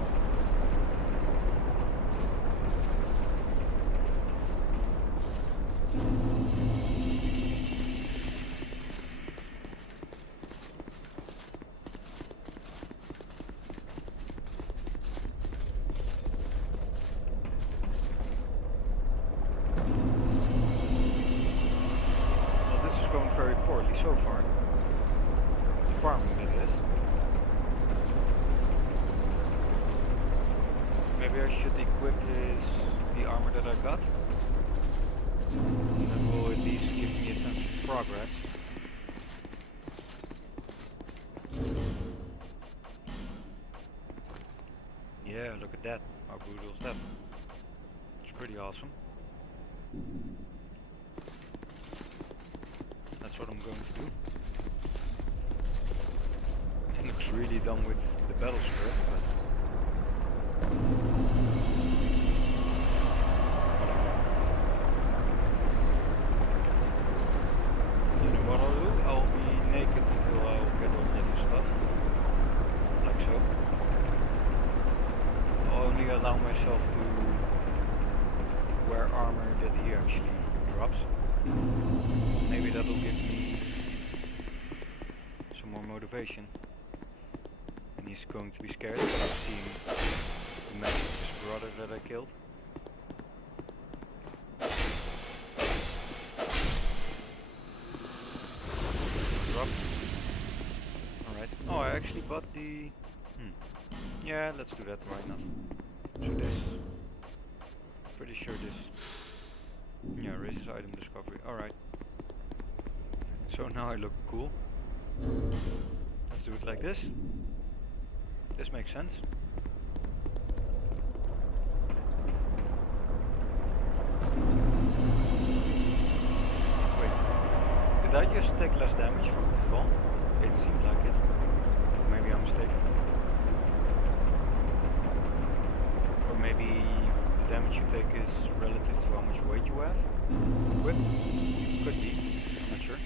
So far. The farming, that is. Maybe I should equip the armor that I got. That will at least give me a sense of progress. Yeah, look at that. How brutal is that? It's pretty awesome. That's what I'm going to do. It looks really dumb with the battle skirt, but... You know what I'll do? I'll be naked until I'll get all the stuff. Like so. I'll only allow myself to wear armor that he actually drops. Maybe that'll give me some more motivation. And he's going to be scared about seeing the man of his brother that I killed. Drop. Alright. Oh, I actually bought the... Yeah, let's do that right now. So this... Pretty sure this... Yeah, raises item discovery. Alright. So now I look cool. Let's do it like this. This makes sense. Wait. Did I just take less damage from the fall? It seemed like it. Maybe I'm mistaken. Or maybe the damage you take is relative to how much weight you have. Whip? Could be. I'm not sure.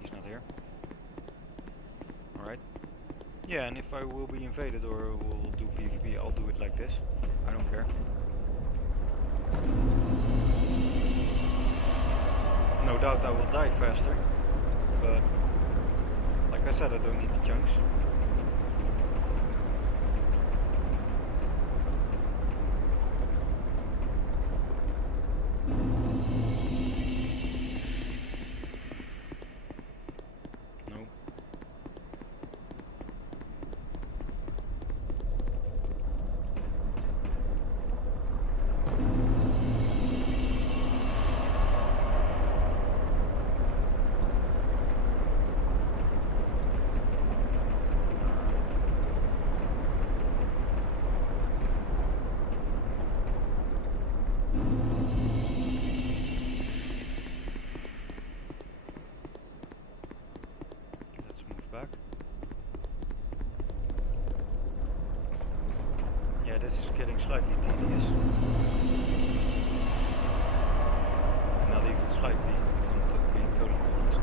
He's Yeah, and if I will be invaded or will do PvP, I'll do it like this. I don't care. No doubt I will die faster, but like I said, I don't need the chunks. No. Let's move back. Yeah, this is getting slightly tedious. Not even slightly, if I'm being totally honest.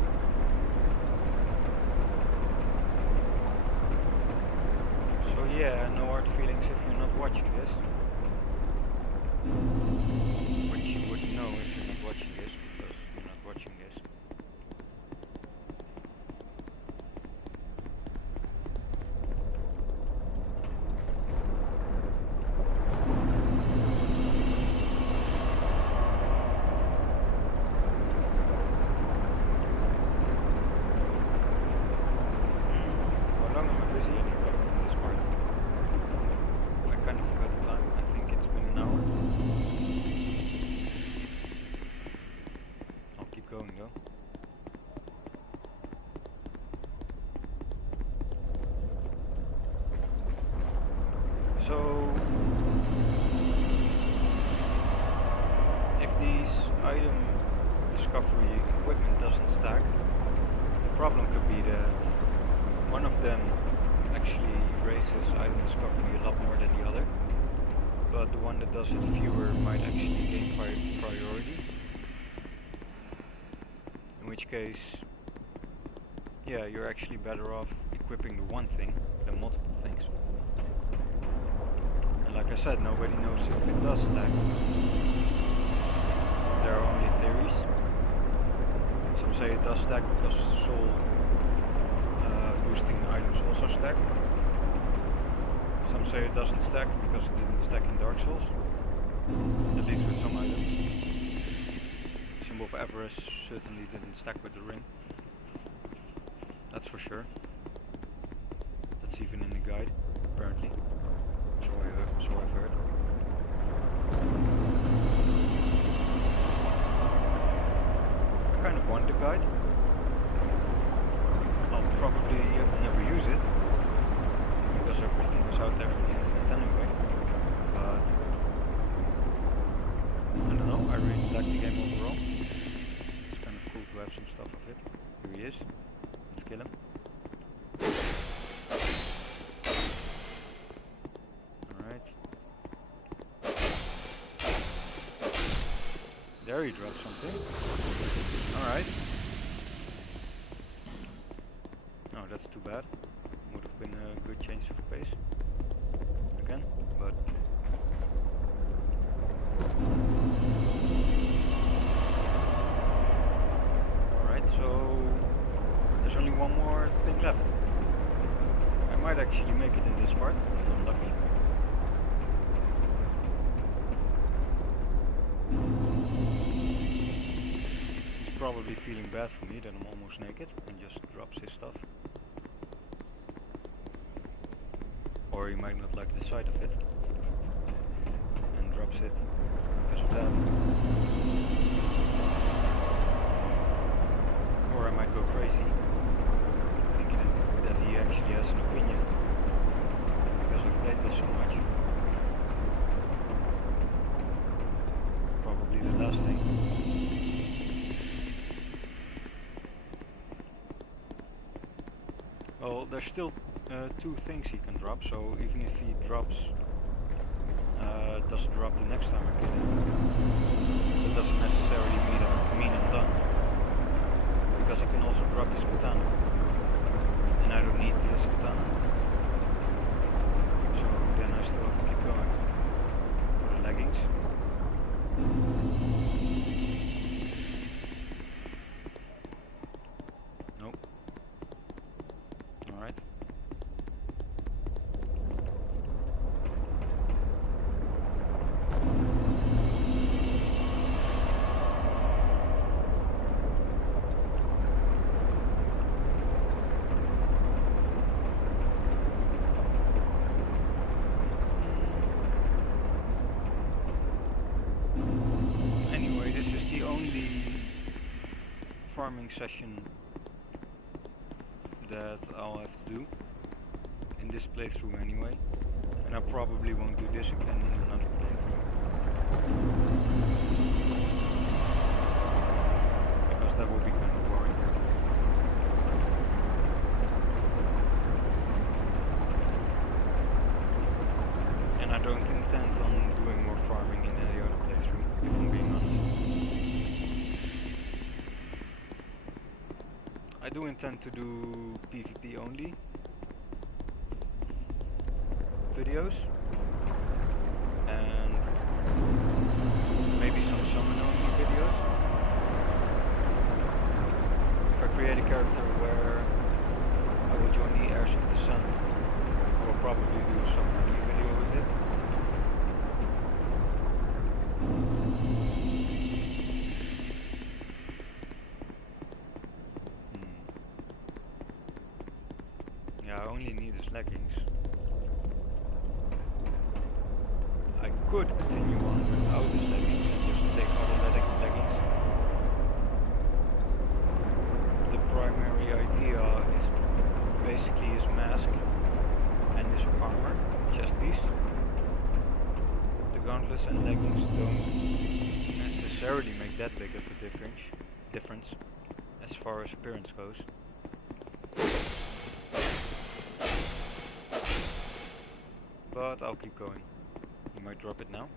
So yeah, no hard feelings if you're not watching this. Which you wouldn't know if you're not watching this, because you're not watching this. How long am I busy anyway in this part? I kind of forgot the time. I think it's been an hour. I'll keep going though. So, if these item discovery equipment doesn't stack, the problem could be that one of them actually raises item discovery a lot more than the other, but the one that does it fewer might actually gain priority. In which case, yeah, you're actually better off equipping the one thing than multiple things. And like I said, nobody knows if it does stack. There are only theories. Some say it does stack because soul boosting items also stack. Some say it doesn't stack because it didn't stack in Dark Souls. At least with some items. Symbol of Avarice certainly didn't stack with the ring. That's for sure. That's even in the guide, apparently. So I've heard. I kind of want the guide. I'll probably never use it, because everything is out there on the internet anyway. But I don't know, I really like the game overall. It's kind of cool to have some stuff of it. Here he is. Let's kill him. Alright. There he dropped something. Alright. No, that's too bad. Would have been a good change of pace. Again, but... Alright, so... There's only one more thing left. I might actually make it in this part, if I'm lucky. He's probably feeling bad for me that I'm almost naked and just drops his stuff. Or he might not like the sight of it and drops it because of that. Or I might go crazy thinking that he actually has an opinion because I've played this so much. Probably the last thing. Well, there's still two things he can drop, so even if he drops, doesn't drop the next time I kill him, that doesn't necessarily mean I'm done, because he can also drop his katana, and I don't need his katana. farming session that I'll have to do in this playthrough anyway, and I probably won't do this again in another playthrough because that will be kind of boring. And I don't intend on doing more farming in any other playthrough, if I'm being honest. I do intend to do PvP only videos and maybe some summon only videos. If I create a character where I will join the heirs of the sun, I will probably do some only video with it. Yeah, I only need his leggings. I could continue on without his leggings and just take other leggings. The primary idea is basically his mask and his armor, chest piece. The gauntlets and leggings don't necessarily make that big of a difference as far as appearance goes. But I'll keep going. You might drop it now.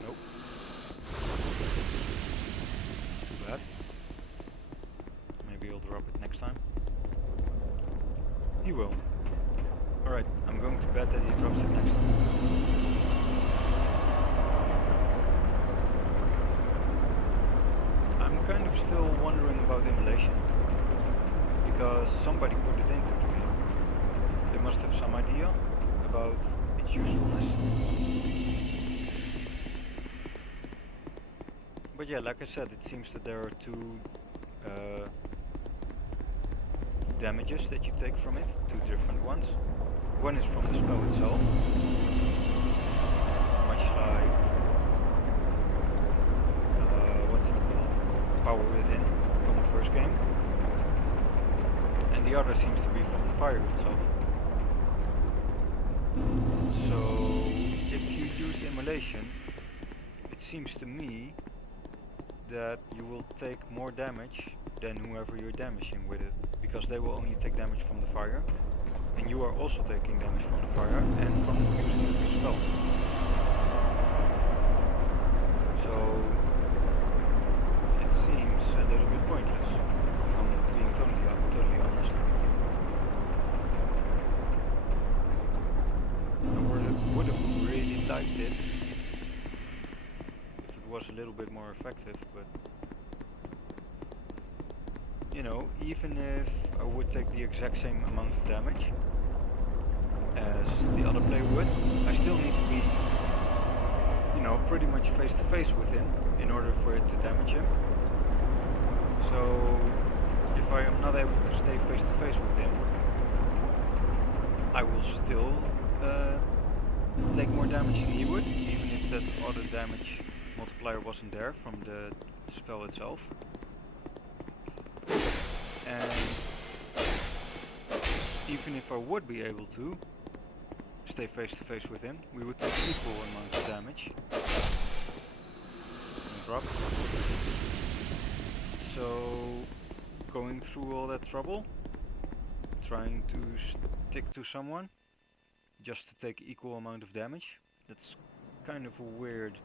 Nope. Too bad. Maybe he'll drop it next time. He will. Alright, I'm going to bet that he drops it next time. I'm kind of still wondering about immolation, because somebody put it into the game. They must have some idea about its usefulness. But yeah, like I said, it seems that there are two damages that you take from it, two different ones. One is from the spell itself, much like what's it called? Power Within from the first game. And the other seems to be from the fire itself. So if you use immolation, it seems to me that you will take more damage than whoever you're damaging with it, because they will only take damage from the fire, and you are also taking damage from the fire and from using the spell. So it seems a little bit pointless, if I'm being totally honest. I would have really liked it if it was a little bit more effective, but you know, even if I would take the exact same amount of damage as the other player would, I still need to be, you know, pretty much face to face with him in order for it to damage him. So if I am not able to stay face to face with him, I will still take more damage than he would, even if that other damage multiplier wasn't there from the spell itself. And even if I would be able to stay face to face with him, we would take equal amounts of damage. And drop. So going through all that trouble, trying to stick to someone just to take equal amount of damage, that's kind of a weird...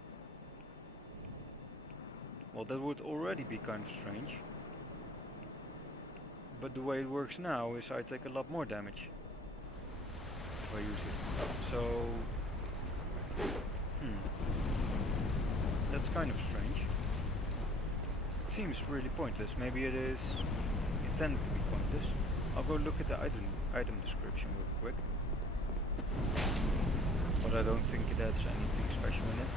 Well, that would already be kind of strange. But the way it works now is I take a lot more damage if I use it. So, that's kind of strange. It seems really pointless. Maybe it is intended to be pointless. I'll go look at the item description real quick. But I don't think it adds anything special in it.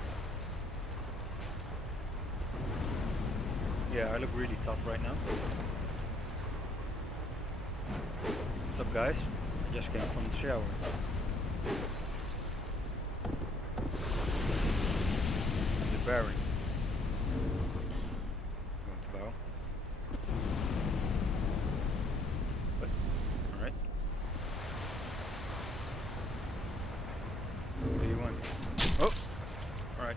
Yeah, I look really tough right now. What's up, guys? I just came from the shower. And the bearing. Going to buy Oh! Alright.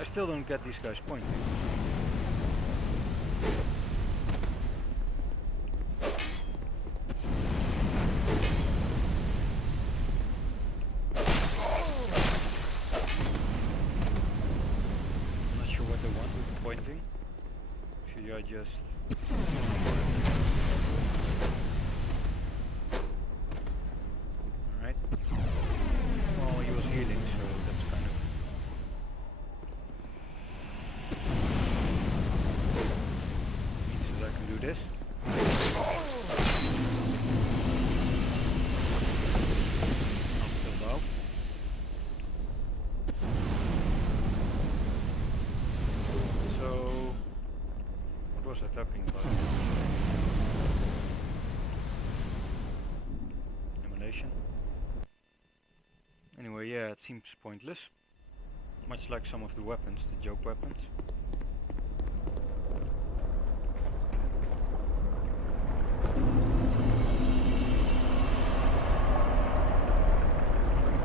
I still don't get these guys pointing. I'm not sure what they want with the pointing. Should I just... Alright. Well, he was healing, so that's kind of... means that I can do this. I'm still low. So... what was I talking about? Emulation. Anyway, yeah, it seems pointless. Much like some of the weapons, the joke weapons.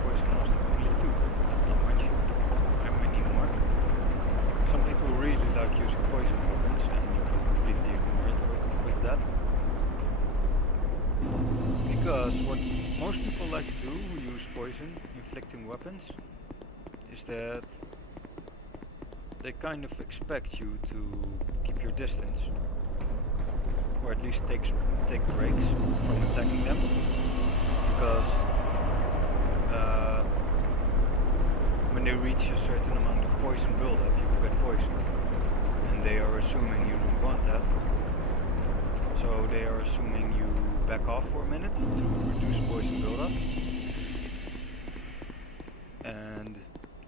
Poison was only 2, that's not much. I'm winning more. Some people really like using poison weapons and you can completely ignore it with that. Because what most people like to do who use poison inflicting weapons is that they kind of expect you to keep your distance, or at least take breaks from attacking them, because when they reach a certain amount of poison buildup, you will get poisoned, and they are assuming you don't want that, so they are assuming you back off for a minute to reduce poison buildup. And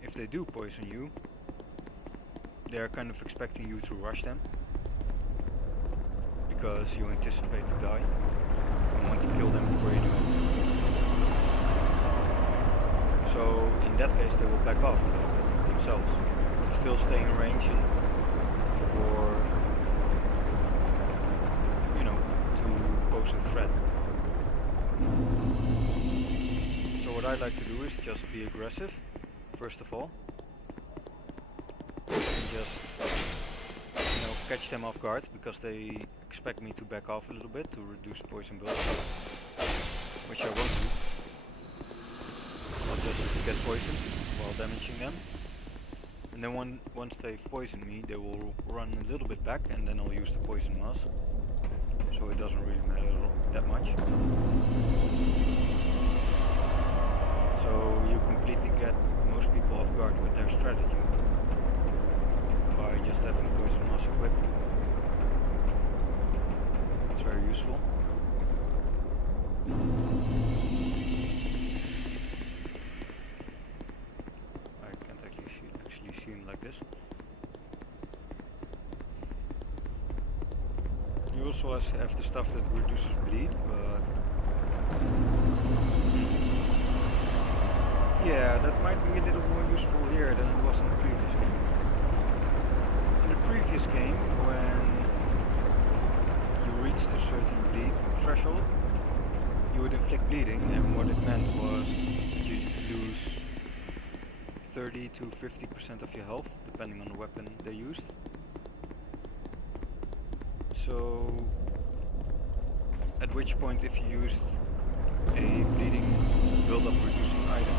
if they do poison you, they are kind of expecting you to rush them, because you anticipate to die and want to kill them before you do it. So in that case they will back off a little bit themselves, but still stay in range and for, you know, to pose a threat. So what I like to do is just be aggressive, first of all, and just, you know, catch them off guard, because they expect me to back off a little bit to reduce poison buildup, which I won't do. I'll just get poisoned while damaging them, and then once they've poisoned me, they will run a little bit back, and then I'll use the poison mass. So it doesn't really matter that much. So you completely get most people off guard with their strategy by just having poison mass equipped. It's very useful. I can't actually see him like this. You also have the stuff that reduces bleed, but yeah, that might be a little more useful here than it was in the previous game. In the previous game, when you reached a certain bleed threshold, you would inflict bleeding, and what it meant was that you lose 30 to 50% of your health, depending on the weapon they used. So, at which point if you used a bleeding build-up reducing item,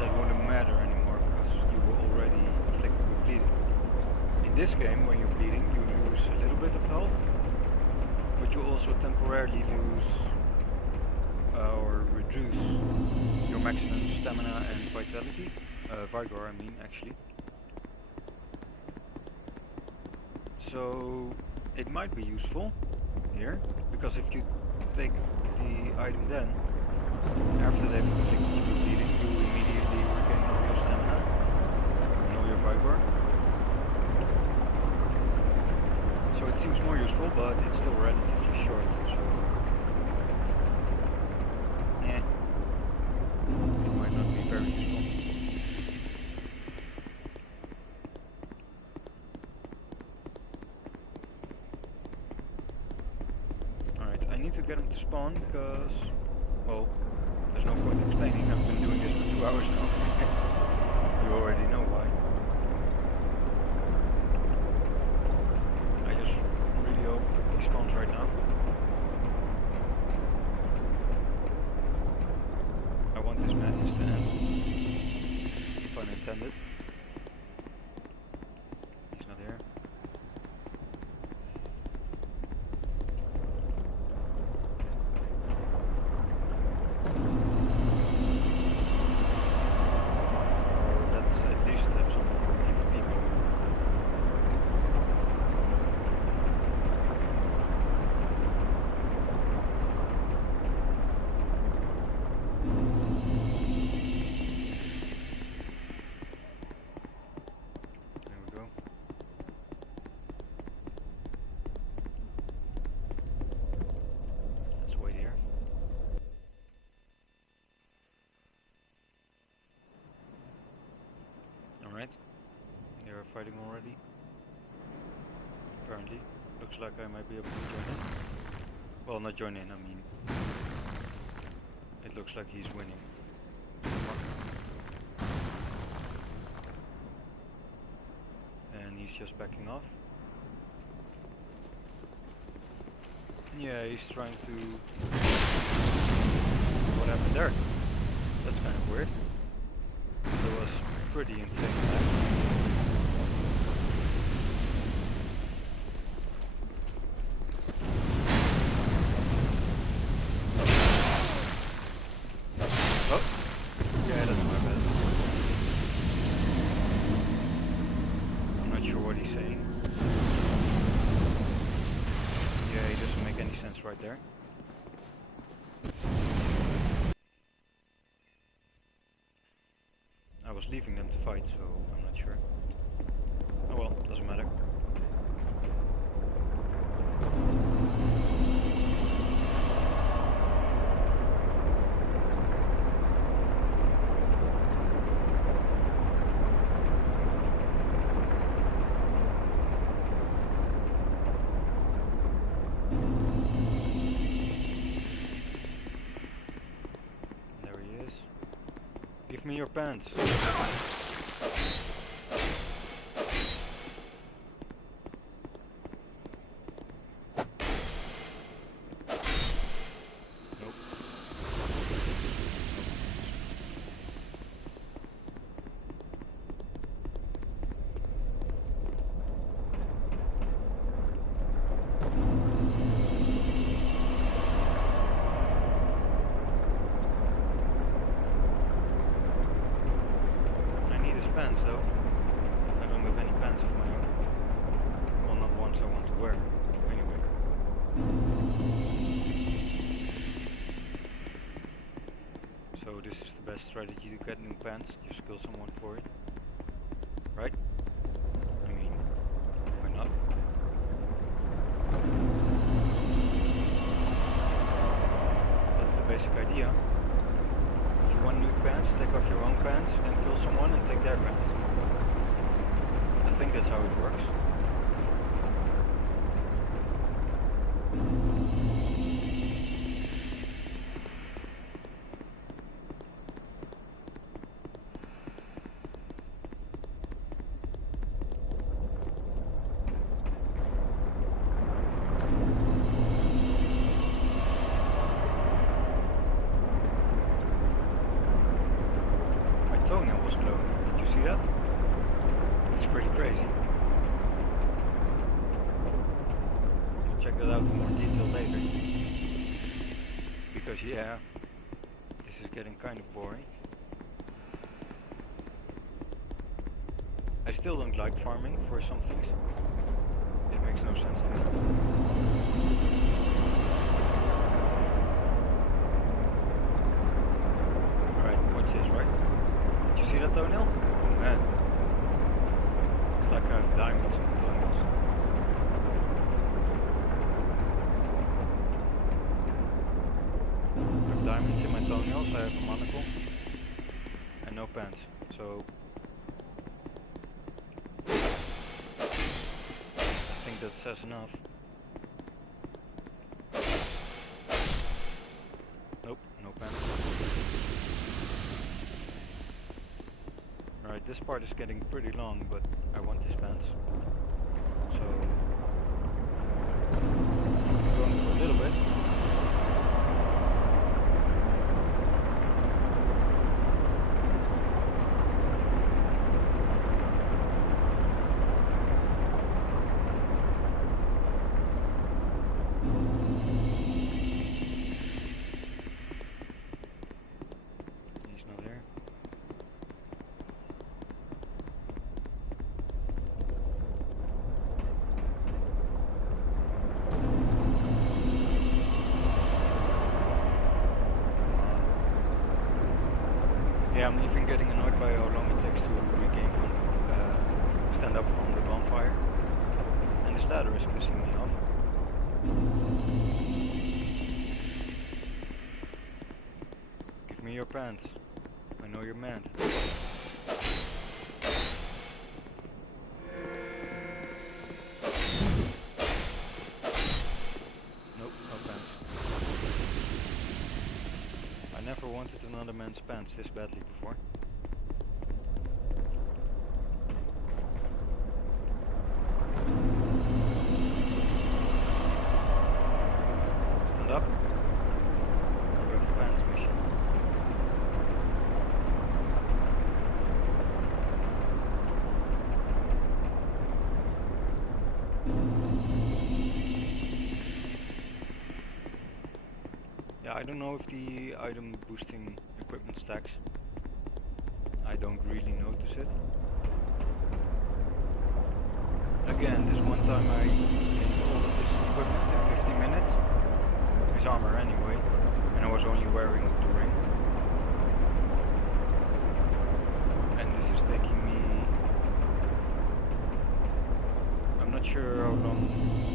that wouldn't matter anymore because you were already inflicted with bleeding. In this game, when you're bleeding, you lose a little bit of health, but you also temporarily lose or reduce your maximum stamina and vitality, vigor I mean actually. So it might be useful here, because if you take the item then, after they've inflicted you with bleeding, you immediately regain all your stamina and all your vigor. So it seems more useful, but it's still relatively short, so it might not be very useful. I need to get him to spawn because, well, there's no point explaining, I've been doing this for 2 hours now. pun intended. He's not here. Let's at least have some people. There we go. Let's wait here. Alright. They are fighting already. Apparently. Looks like I might be able to join in. Well, not join in, I mean. It looks like he's winning. And he's just backing off. Yeah, he's trying to... What happened there? That's kind of weird. That was pretty insane. Oh! Yeah, that's my bad. I'm not sure what he's saying. Yeah, he doesn't make any sense right there. I was leaving them to fight, so I'm not sure. Oh well, doesn't matter. There he is. Give me your pants. Nope. I need his pants though. I don't have any pants of my own. Well, not ones I want to wear. Anyway. So this is the best strategy to get new pants. Just kill someone for it. Right? I mean, why not? That's the basic idea. If you want new pants, take off your own pants and kill someone and take their pants. I think that's how it works. My toenail was glowing. Did you see that? It's pretty crazy. We'll check that out in more detail later. Because yeah, this is getting kind of boring. I still don't like farming for some things. It makes no sense to me. Alright, watch this, right? Did you see that toenail? Oh man. It's like I have diamonds in my toenails. I have diamonds in my toenails, I have a monocle. And no pants. So I think that says enough. Nope, no pants. Alright, this part is getting pretty long, but I want his pants. So I'm going for a little bit. Yeah, I'm even getting annoyed by how long it takes to regain from, stand up from the bonfire. And this ladder is pissing me off. Give me your pants. I know you're mad. Nope, no pants. I never wanted another man's pants this badly before. Stand up. We have a pants mission. Yeah, I don't know if the item boosting equipment stacks. I don't really notice it. Again, this one time I gained all of his equipment in 15 minutes. His armor anyway. And I was only wearing the ring. And this is taking me... I'm not sure how long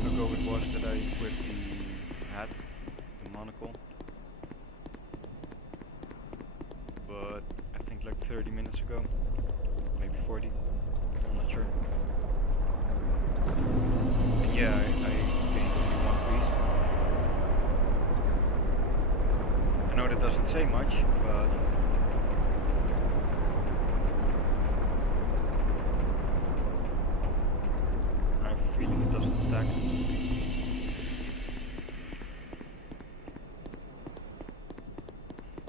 ago it was that I equipped the hat, the monocle. But I think like 30 minutes ago, maybe 40, I'm not sure. And yeah, I gained only one piece. I know that doesn't say much, but I have a feeling it doesn't stack.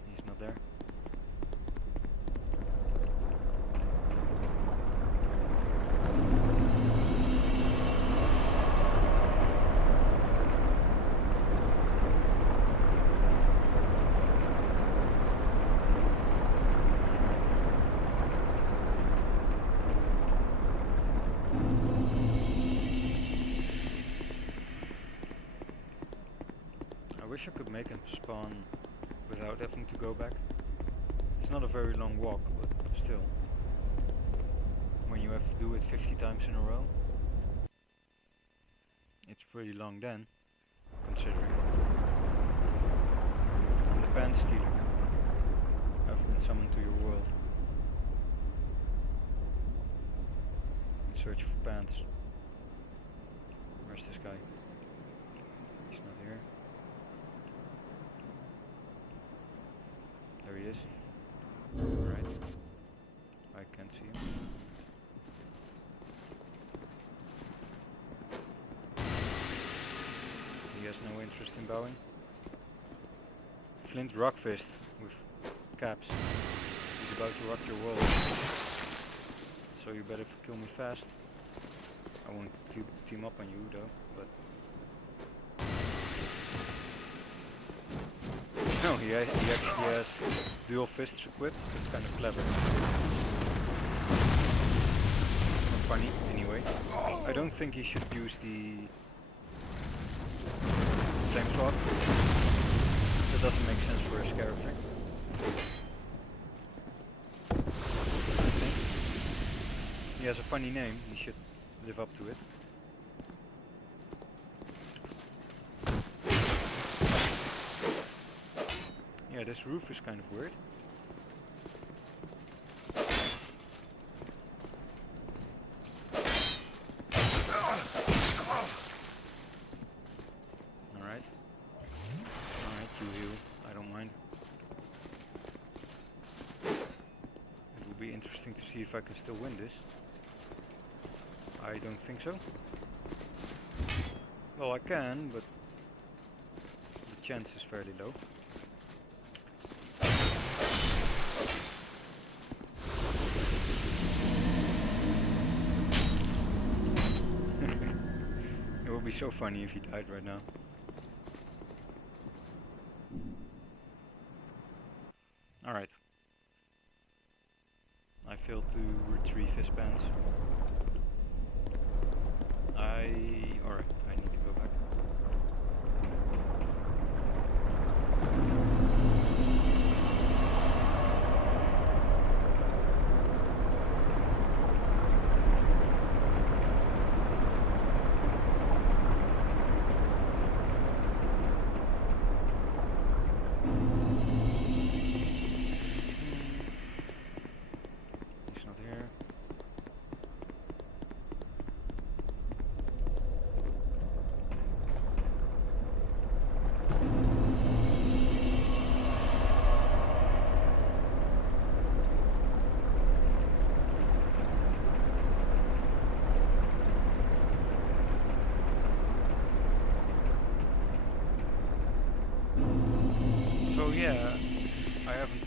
He's not there. I wish I could make him spawn without having to go back. It's not a very long walk, but still. When you have to do it 50 times in a row, it's pretty long then, considering. I'm the pants stealer. I've been summoned to your world. In search for pants. Where's this guy? He's not here. There he is. Alright. I can't see him. He has no interest in bowing. Flint Rockfist with caps. He's about to rock your world. So you better kill me fast. I won't team up on you though, but... No, he actually has dual fists equipped. That's kind of clever. Or funny, anyway. I don't think he should use the flame sword. That doesn't make sense for his character. I think. He has a funny name, he should live up to it. Yeah, this roof is kind of weird. Alright. Alright, you heal. I don't mind. It will be interesting to see if I can still win this. I don't think so. Well, I can, but the chance is fairly low. It would be so funny if he died right now. Alright. I failed to retrieve his pants. Alright, I need to go back.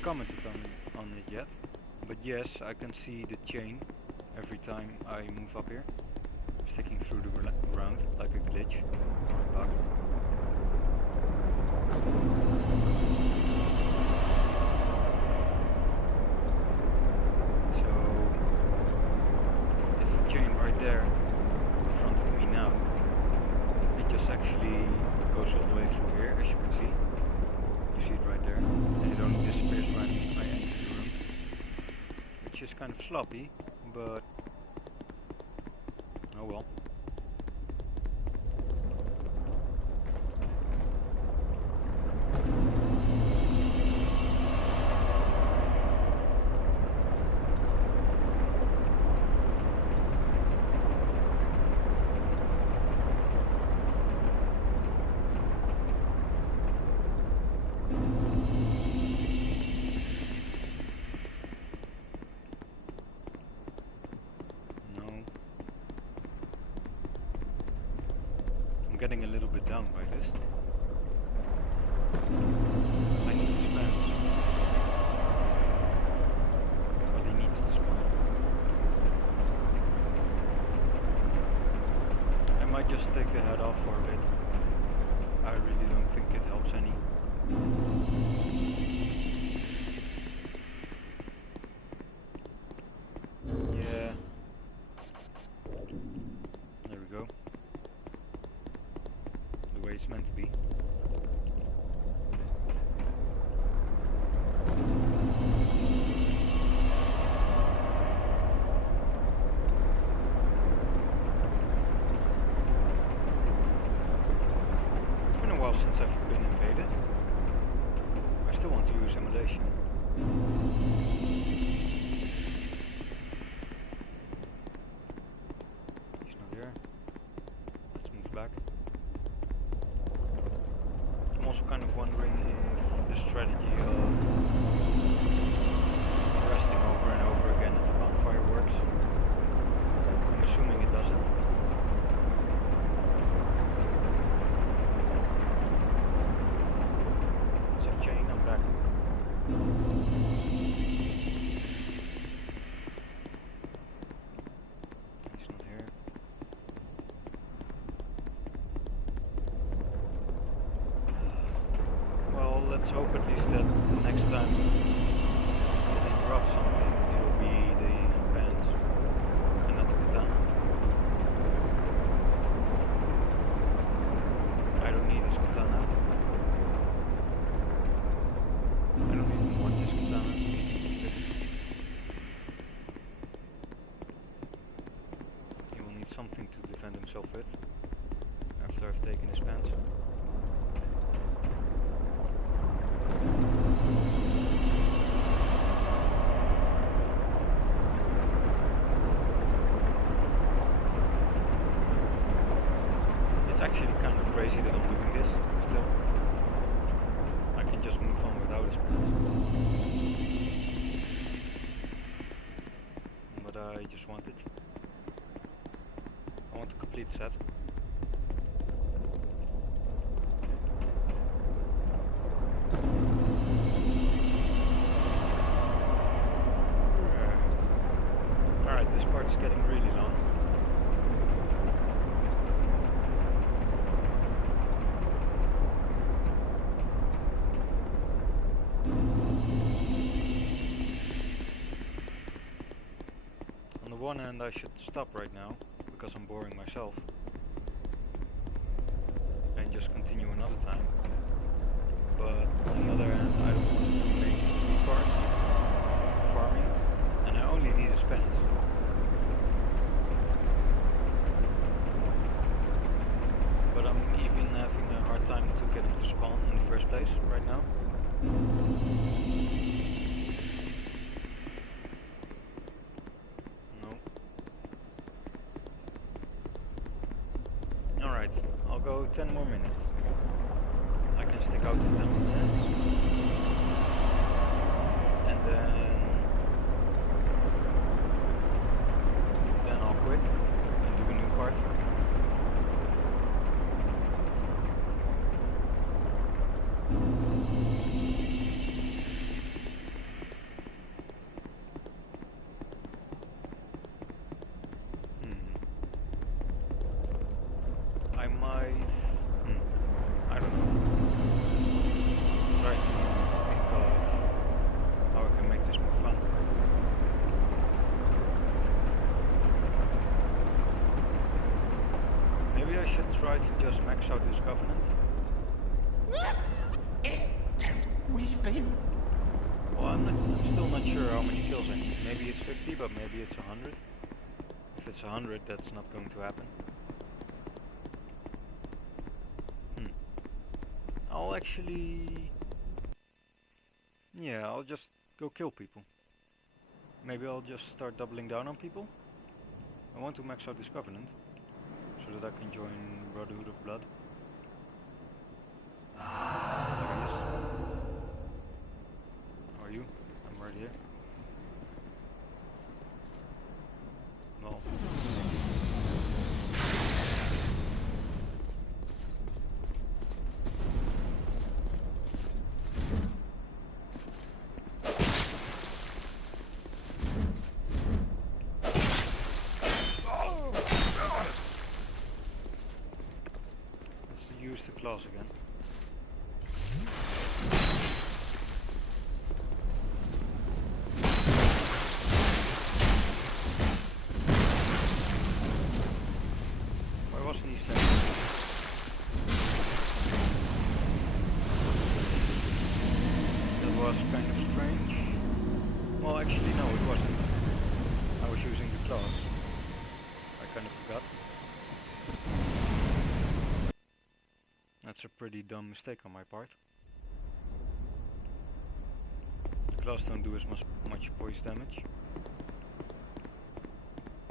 commented on it yet, but yes, I can see the chain every time I move up here, sticking through the ground like a glitch or a bug. So it's the chain right there in front of me now. It just actually goes all the way through here, as you can see. You see it right there, and it only disappears when I enter the room, which is kind of sloppy, but oh well. I'm getting a little bit down by this. I need to spend. But he needs to spend. I might just take the head off for a bit. I really don't think it helps any. Yeah. There we go. The way it's meant to be. It's been a while since I've been invaded. I still want to use emulation. He's not there. Let's move back. I'm also kind of wondering if the strategy of resting over and over again at the bonfire works. I'm assuming it doesn't. It's a chain, I'm back. He's not here. Well, let's hope at least that the next time that they drop something, it'll be the pants and not the katana. I don't need this katana. I don't even want this katana. He will need something to defend himself with after I've taken his pants. It's actually kind of crazy that I'm doing this still. I can just move on without his pants. But I just want it. I want a complete set. Alright, this part is getting really long. On the one hand, I should stop right now, because I'm boring myself, and just continue another time. But on the other hand, I don't want to make 3 parts farming, and I only need a spend. But I'm even having a hard time to get him to spawn in the first place right now. No. Alright, I'll go 10 more minutes. I can stick out for 10 more minutes. And then I'll quit and do a new part. try to just max out this covenant? Well, I'm still not sure how many kills I need. Maybe it's 50, but maybe it's 100. If it's 100, that's not going to happen. I'll actually... yeah, I'll just go kill people. Maybe I'll just start doubling down on people. I want to max out this covenant, so that I can join Brotherhood of Blood. There he is. How are you? I'm right here. Well. Let's use the claws again. Was kind of strange. Well, actually no, it wasn't. I was using the claws. I kind of forgot. That's a pretty dumb mistake on my part. The claws don't do as much poise damage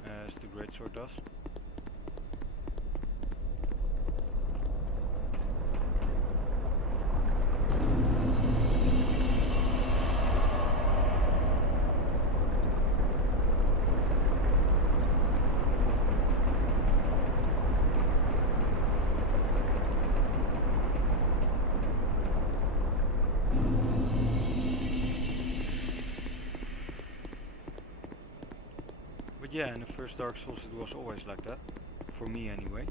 as the greatsword does. But yeah, in the first Dark Souls it was always like that, for me anyway.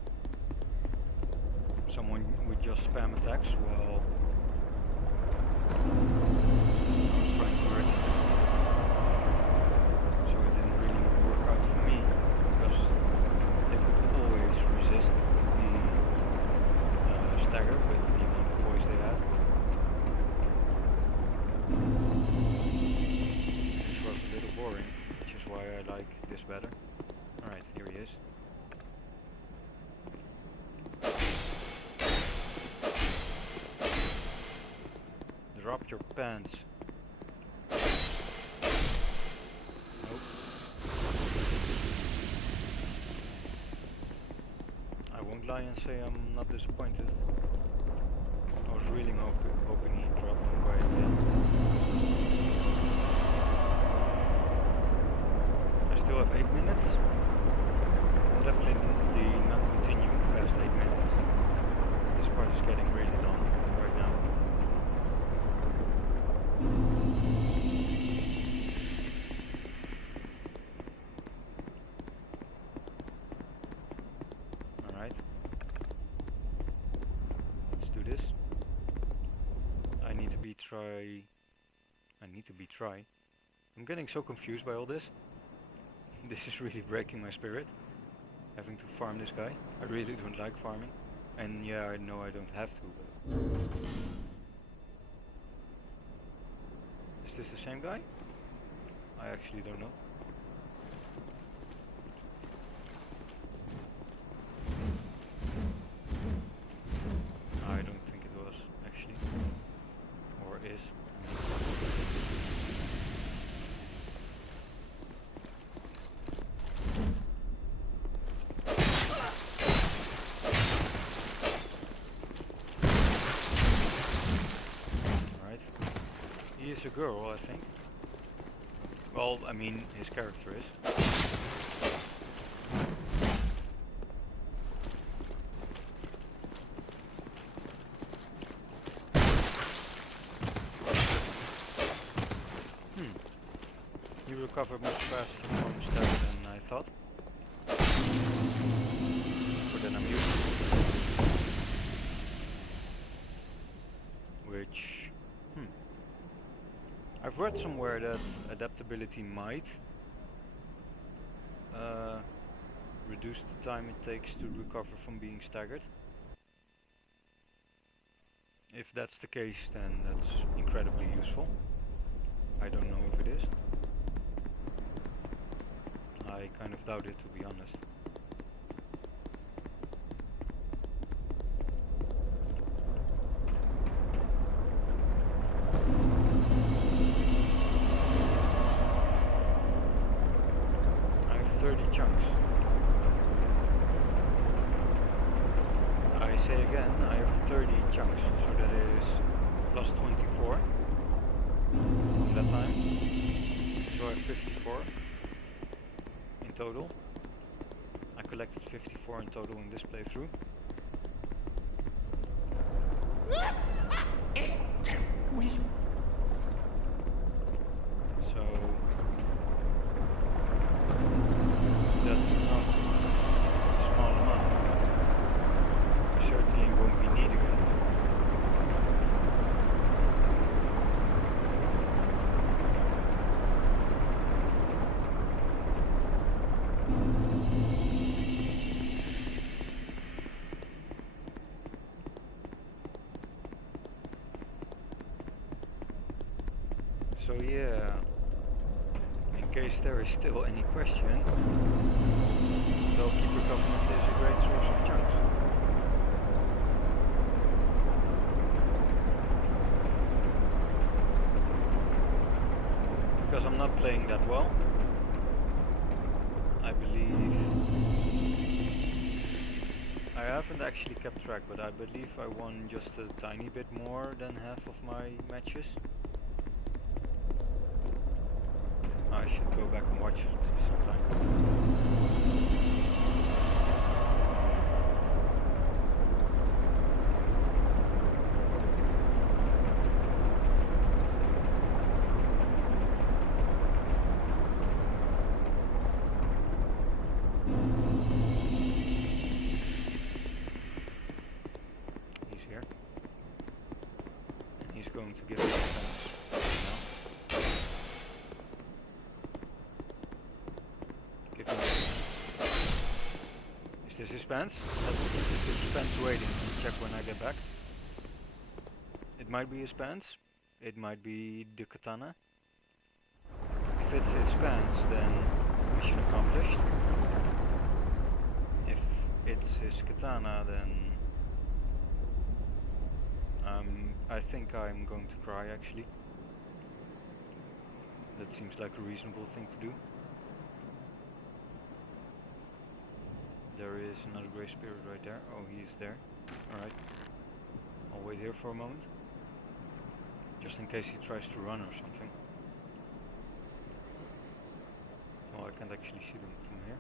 Someone would just spam attacks while I was trying to hurt them. So it didn't really work out for me, because they could always resist the stagger with the amount of poise they had. Which was a little boring. Which is why I like this better. Alright, here he is. Drop your pants. Nope. I won't lie and say I'm not disappointed. I was really hoping he dropped him by again. Still have 8 minutes. Definitely not continuing past 8 minutes. This part is getting really long right now. Alright. Let's do this. I need to be try. I'm getting so confused by all this. This is really breaking my spirit, having to farm this guy. I really don't like farming, and yeah, I know I don't have to, but... Is this the same guy? I actually don't know. I don't think it was, actually. Or is. He is a girl, I think. Well, I mean, his character is. He recovered much faster from the stab than I thought. But then I'm used to it. Which... I've read somewhere that adaptability might reduce the time it takes to recover from being staggered. If that's the case, then that's incredibly useful. I don't know if it is. I kind of doubt it, to be honest. I have 30 chunks. I say again, I have 30 chunks, so that is plus 24 from that time. So I have 54 in total. I collected 54 in total in this playthrough. So that's not a small amount. I certainly won't be needing it. So yeah, in case there is still any question, Keeper Covenant is a great source of chunks. Because I'm not playing that well, I believe. I haven't actually kept track, but I believe I won just a tiny bit more than half of my matches. I should go back and watch it sometime. He's here. And he's going to give us a chance now. Is this his pants? This is his pants waiting. Check when I get back. It might be his pants. It might be the katana. If it's his pants, then mission accomplished. If it's his katana, then I think I'm going to cry actually. That seems like a reasonable thing to do. There is another grey spirit right there. Oh, he is there. Alright. I'll wait here for a moment. Just in case he tries to run or something. Well, I can't actually shoot him from here.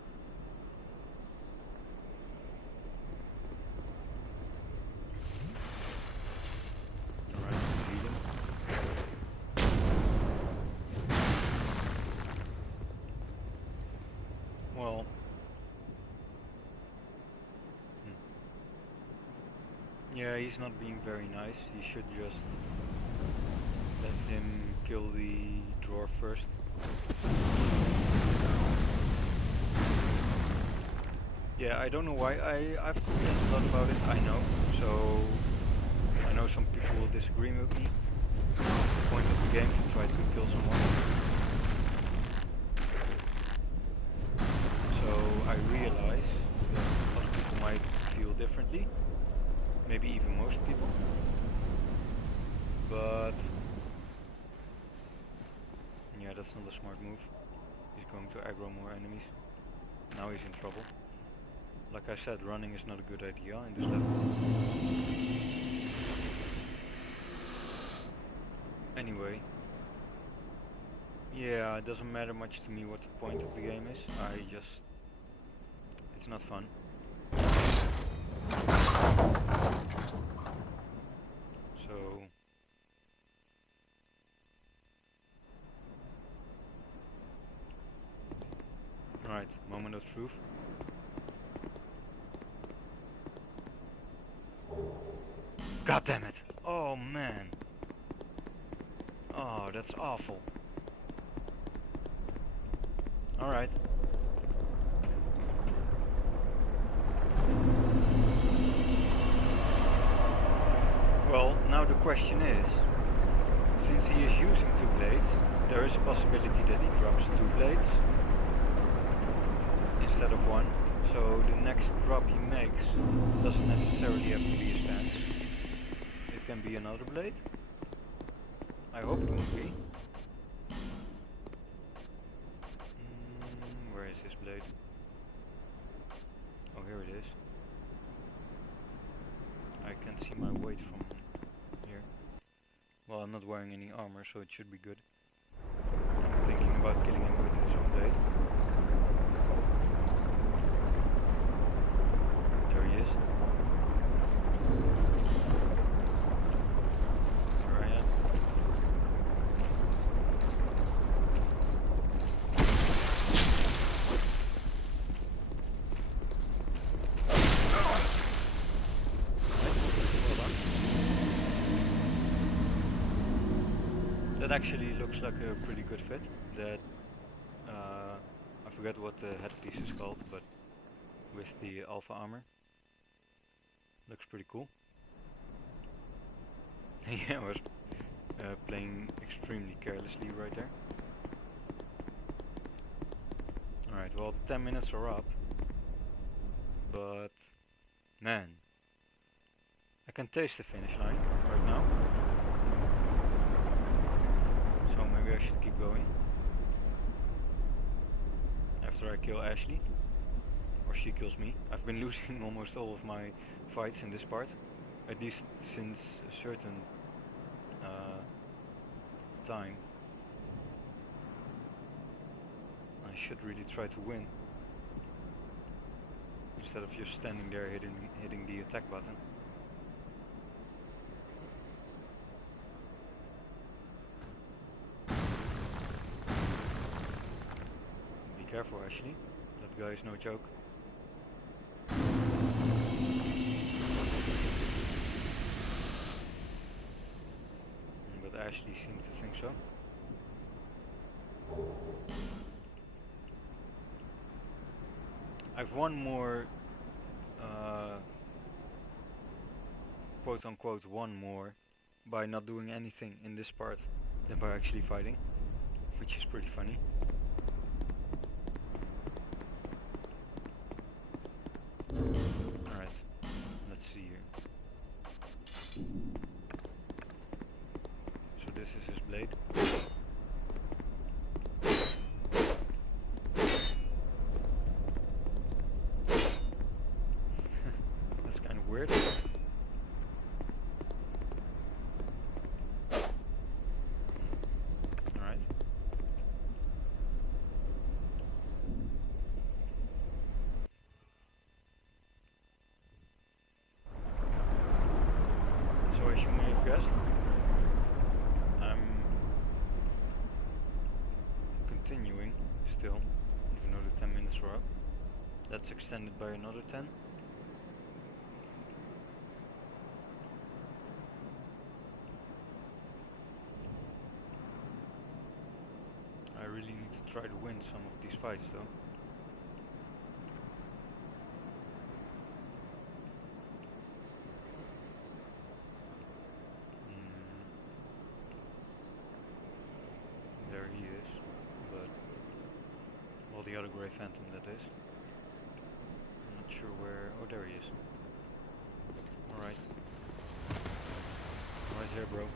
Alright, lead him. Well, yeah, he's not being very nice. He should just let him kill the dwarf first. Yeah, I don't know why. I've complained a lot about it, I know. So I know some people will disagree with me. It's the point of the game to try to kill someone. So I realize that other people might feel differently. Maybe even most people. But yeah, that's not a smart move. He's going to aggro more enemies. Now he's in trouble. Like I said, running is not a good idea in this level. Anyway. Yeah, it doesn't matter much to me what the point of the game is. It's not fun. So alright, moment of truth. God damn it! Oh man! Oh, that's awful. Alright. question is, since he is using 2 blades, there is a possibility that he drops 2 blades instead of 1. So the next drop he makes doesn't necessarily have to be his pants. It can be another blade. I hope it won't be. Where is this blade? Oh, here it is. I can see my weight from here. Well, I'm not wearing any armor, so it should be good. I'm thinking about killing him with his own blade. There he is. Here I am. That actually looks like a pretty good fit. That I forget what the headpiece is called, but with the alpha armor, looks pretty cool. Yeah, I was playing extremely carelessly right there. Alright, well, the 10 minutes are up, but man, I can taste the finish line right now. So maybe I should keep going after I kill Ashley, or she kills me. I've been losing almost all of my fights in this part, at least since a certain time. I should really try to win instead of just standing there hitting the attack button. Be careful, Ashley. That guy is no joke. But Ashley seemed to think so. I've won more, quote unquote won more, by not doing anything in this part than by actually fighting, which is pretty funny. Alright, let's see here. So this is his blade. That's kind of weird. Alright. So as you may have guessed, I'm continuing still, even though the 10 minutes were up. That's extended by another 10. I really need to try to win some of these fights though. There he is, but, well, the other Grey Phantom that is. I'm not sure where, oh there he is. Alright. Right here, bro.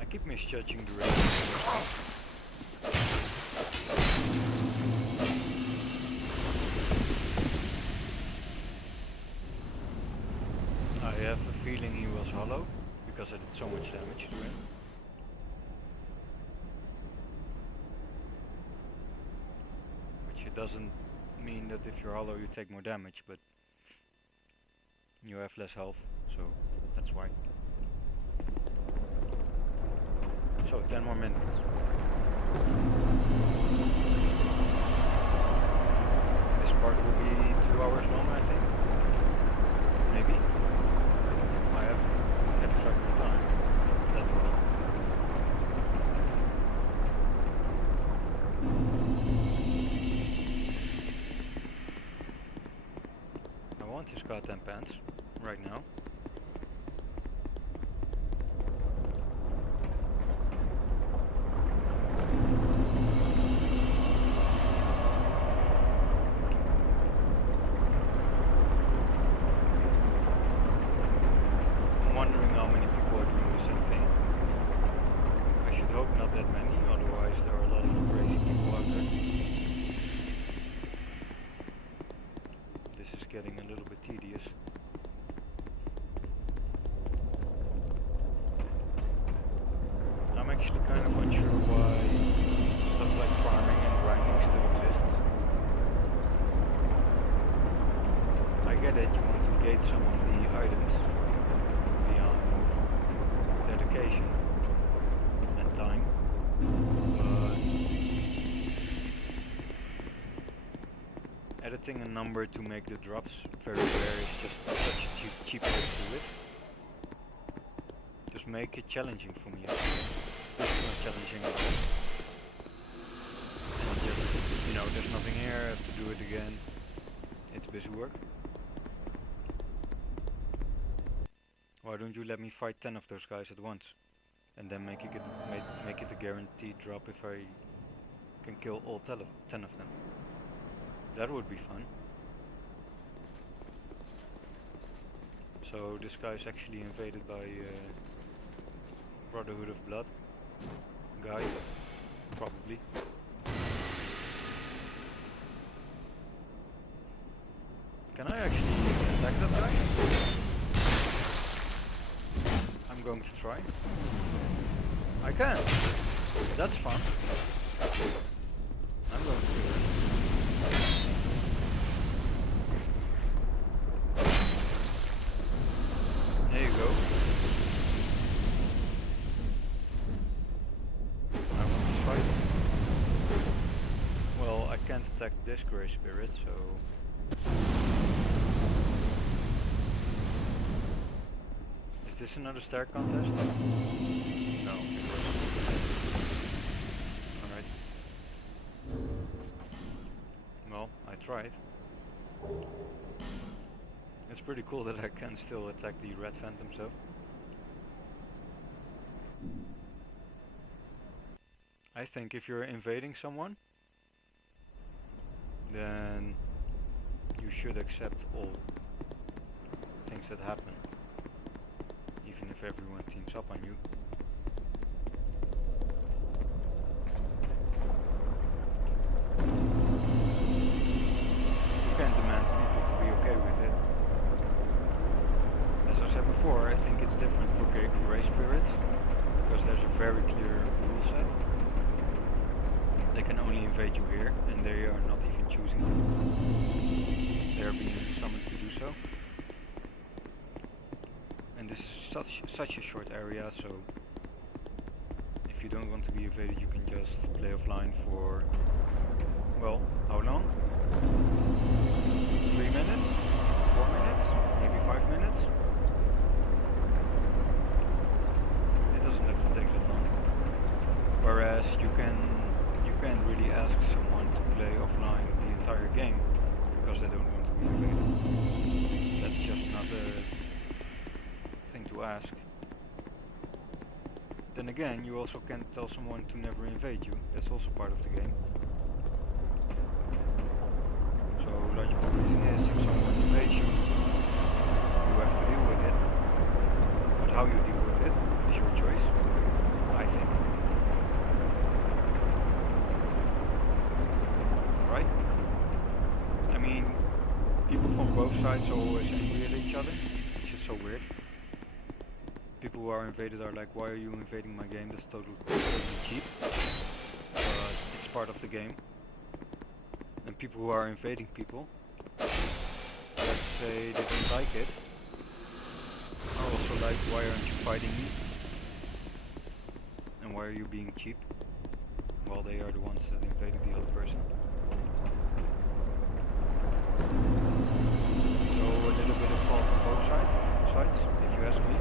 I keep misjudging the rest. I have a feeling he was hollow, because I did so much damage to him. Which it doesn't mean that if you're hollow you take more damage, but you have less health, so that's why. So 10 more minutes. This part will be 2 hours long, I think. Maybe. I haven't kept track of time that well. I want his goddamn pants right now. I'm wondering how many people are doing the same thing. I should hope not that many, otherwise there are a lot of crazy people out there. This is getting a little bit tedious. I'm actually kind of unsure why stuff like farming and grinding still exists. I get it, you want to gate some of the items beyond dedication and time, but editing a number to make the drops very rare is just such a cheap way to do it. Just make it challenging for me. This is not challenging at all. And just, you know, there's nothing here, I have to do it again. It's busy work. Why don't you let me fight 10 of those guys at once? And then make it a guaranteed drop if I can kill all 10 of them. That would be fun. So this guy is actually invaded by Brotherhood of Blood guy, probably. Can I actually attack that guy? I'm going to try. I can! That's fun. I'm going to do it. There you go. I want this fight. Well, I can't attack this grey spirit, so... Is this another stair contest? No, it wasn't. Alright. Well, I tried. It's pretty cool that I can still attack the red phantom though. I think if you're invading someone, then you should accept all things that happen, even if everyone teams up on you. You can't demand people to be okay with it. As I said before, I think it's different for grey spirits, because there's a very clear rule set. They can only invade you here, and they are not even choosing to. They are being summoned to do so. And this is such a short area, so if you don't want to be invaded, you can just play offline for, well, how long? 3 minutes? 4 minutes? Maybe 5 minutes? It doesn't have to take that long. Whereas you can't really ask someone to play offline the entire game because they don't want to be invaded. That's just not a thing to ask. Then again, you also can't tell someone to never invade you. That's also part of the game. So logical reason is if someone invades you, you have to deal with it. But how you deal with it is your choice, I think. Right? I mean, people from both sides are always angry at each other, which is so weird. People who are invaded are like, why are you invading my game? That's totally cheap. But it's part of the game. And people who are invading people, let's say they don't like it, are also like, why aren't you fighting me? And why are you being cheap? Well, they are the ones that invaded the other person. So a little bit of fault on both sides, if you ask me.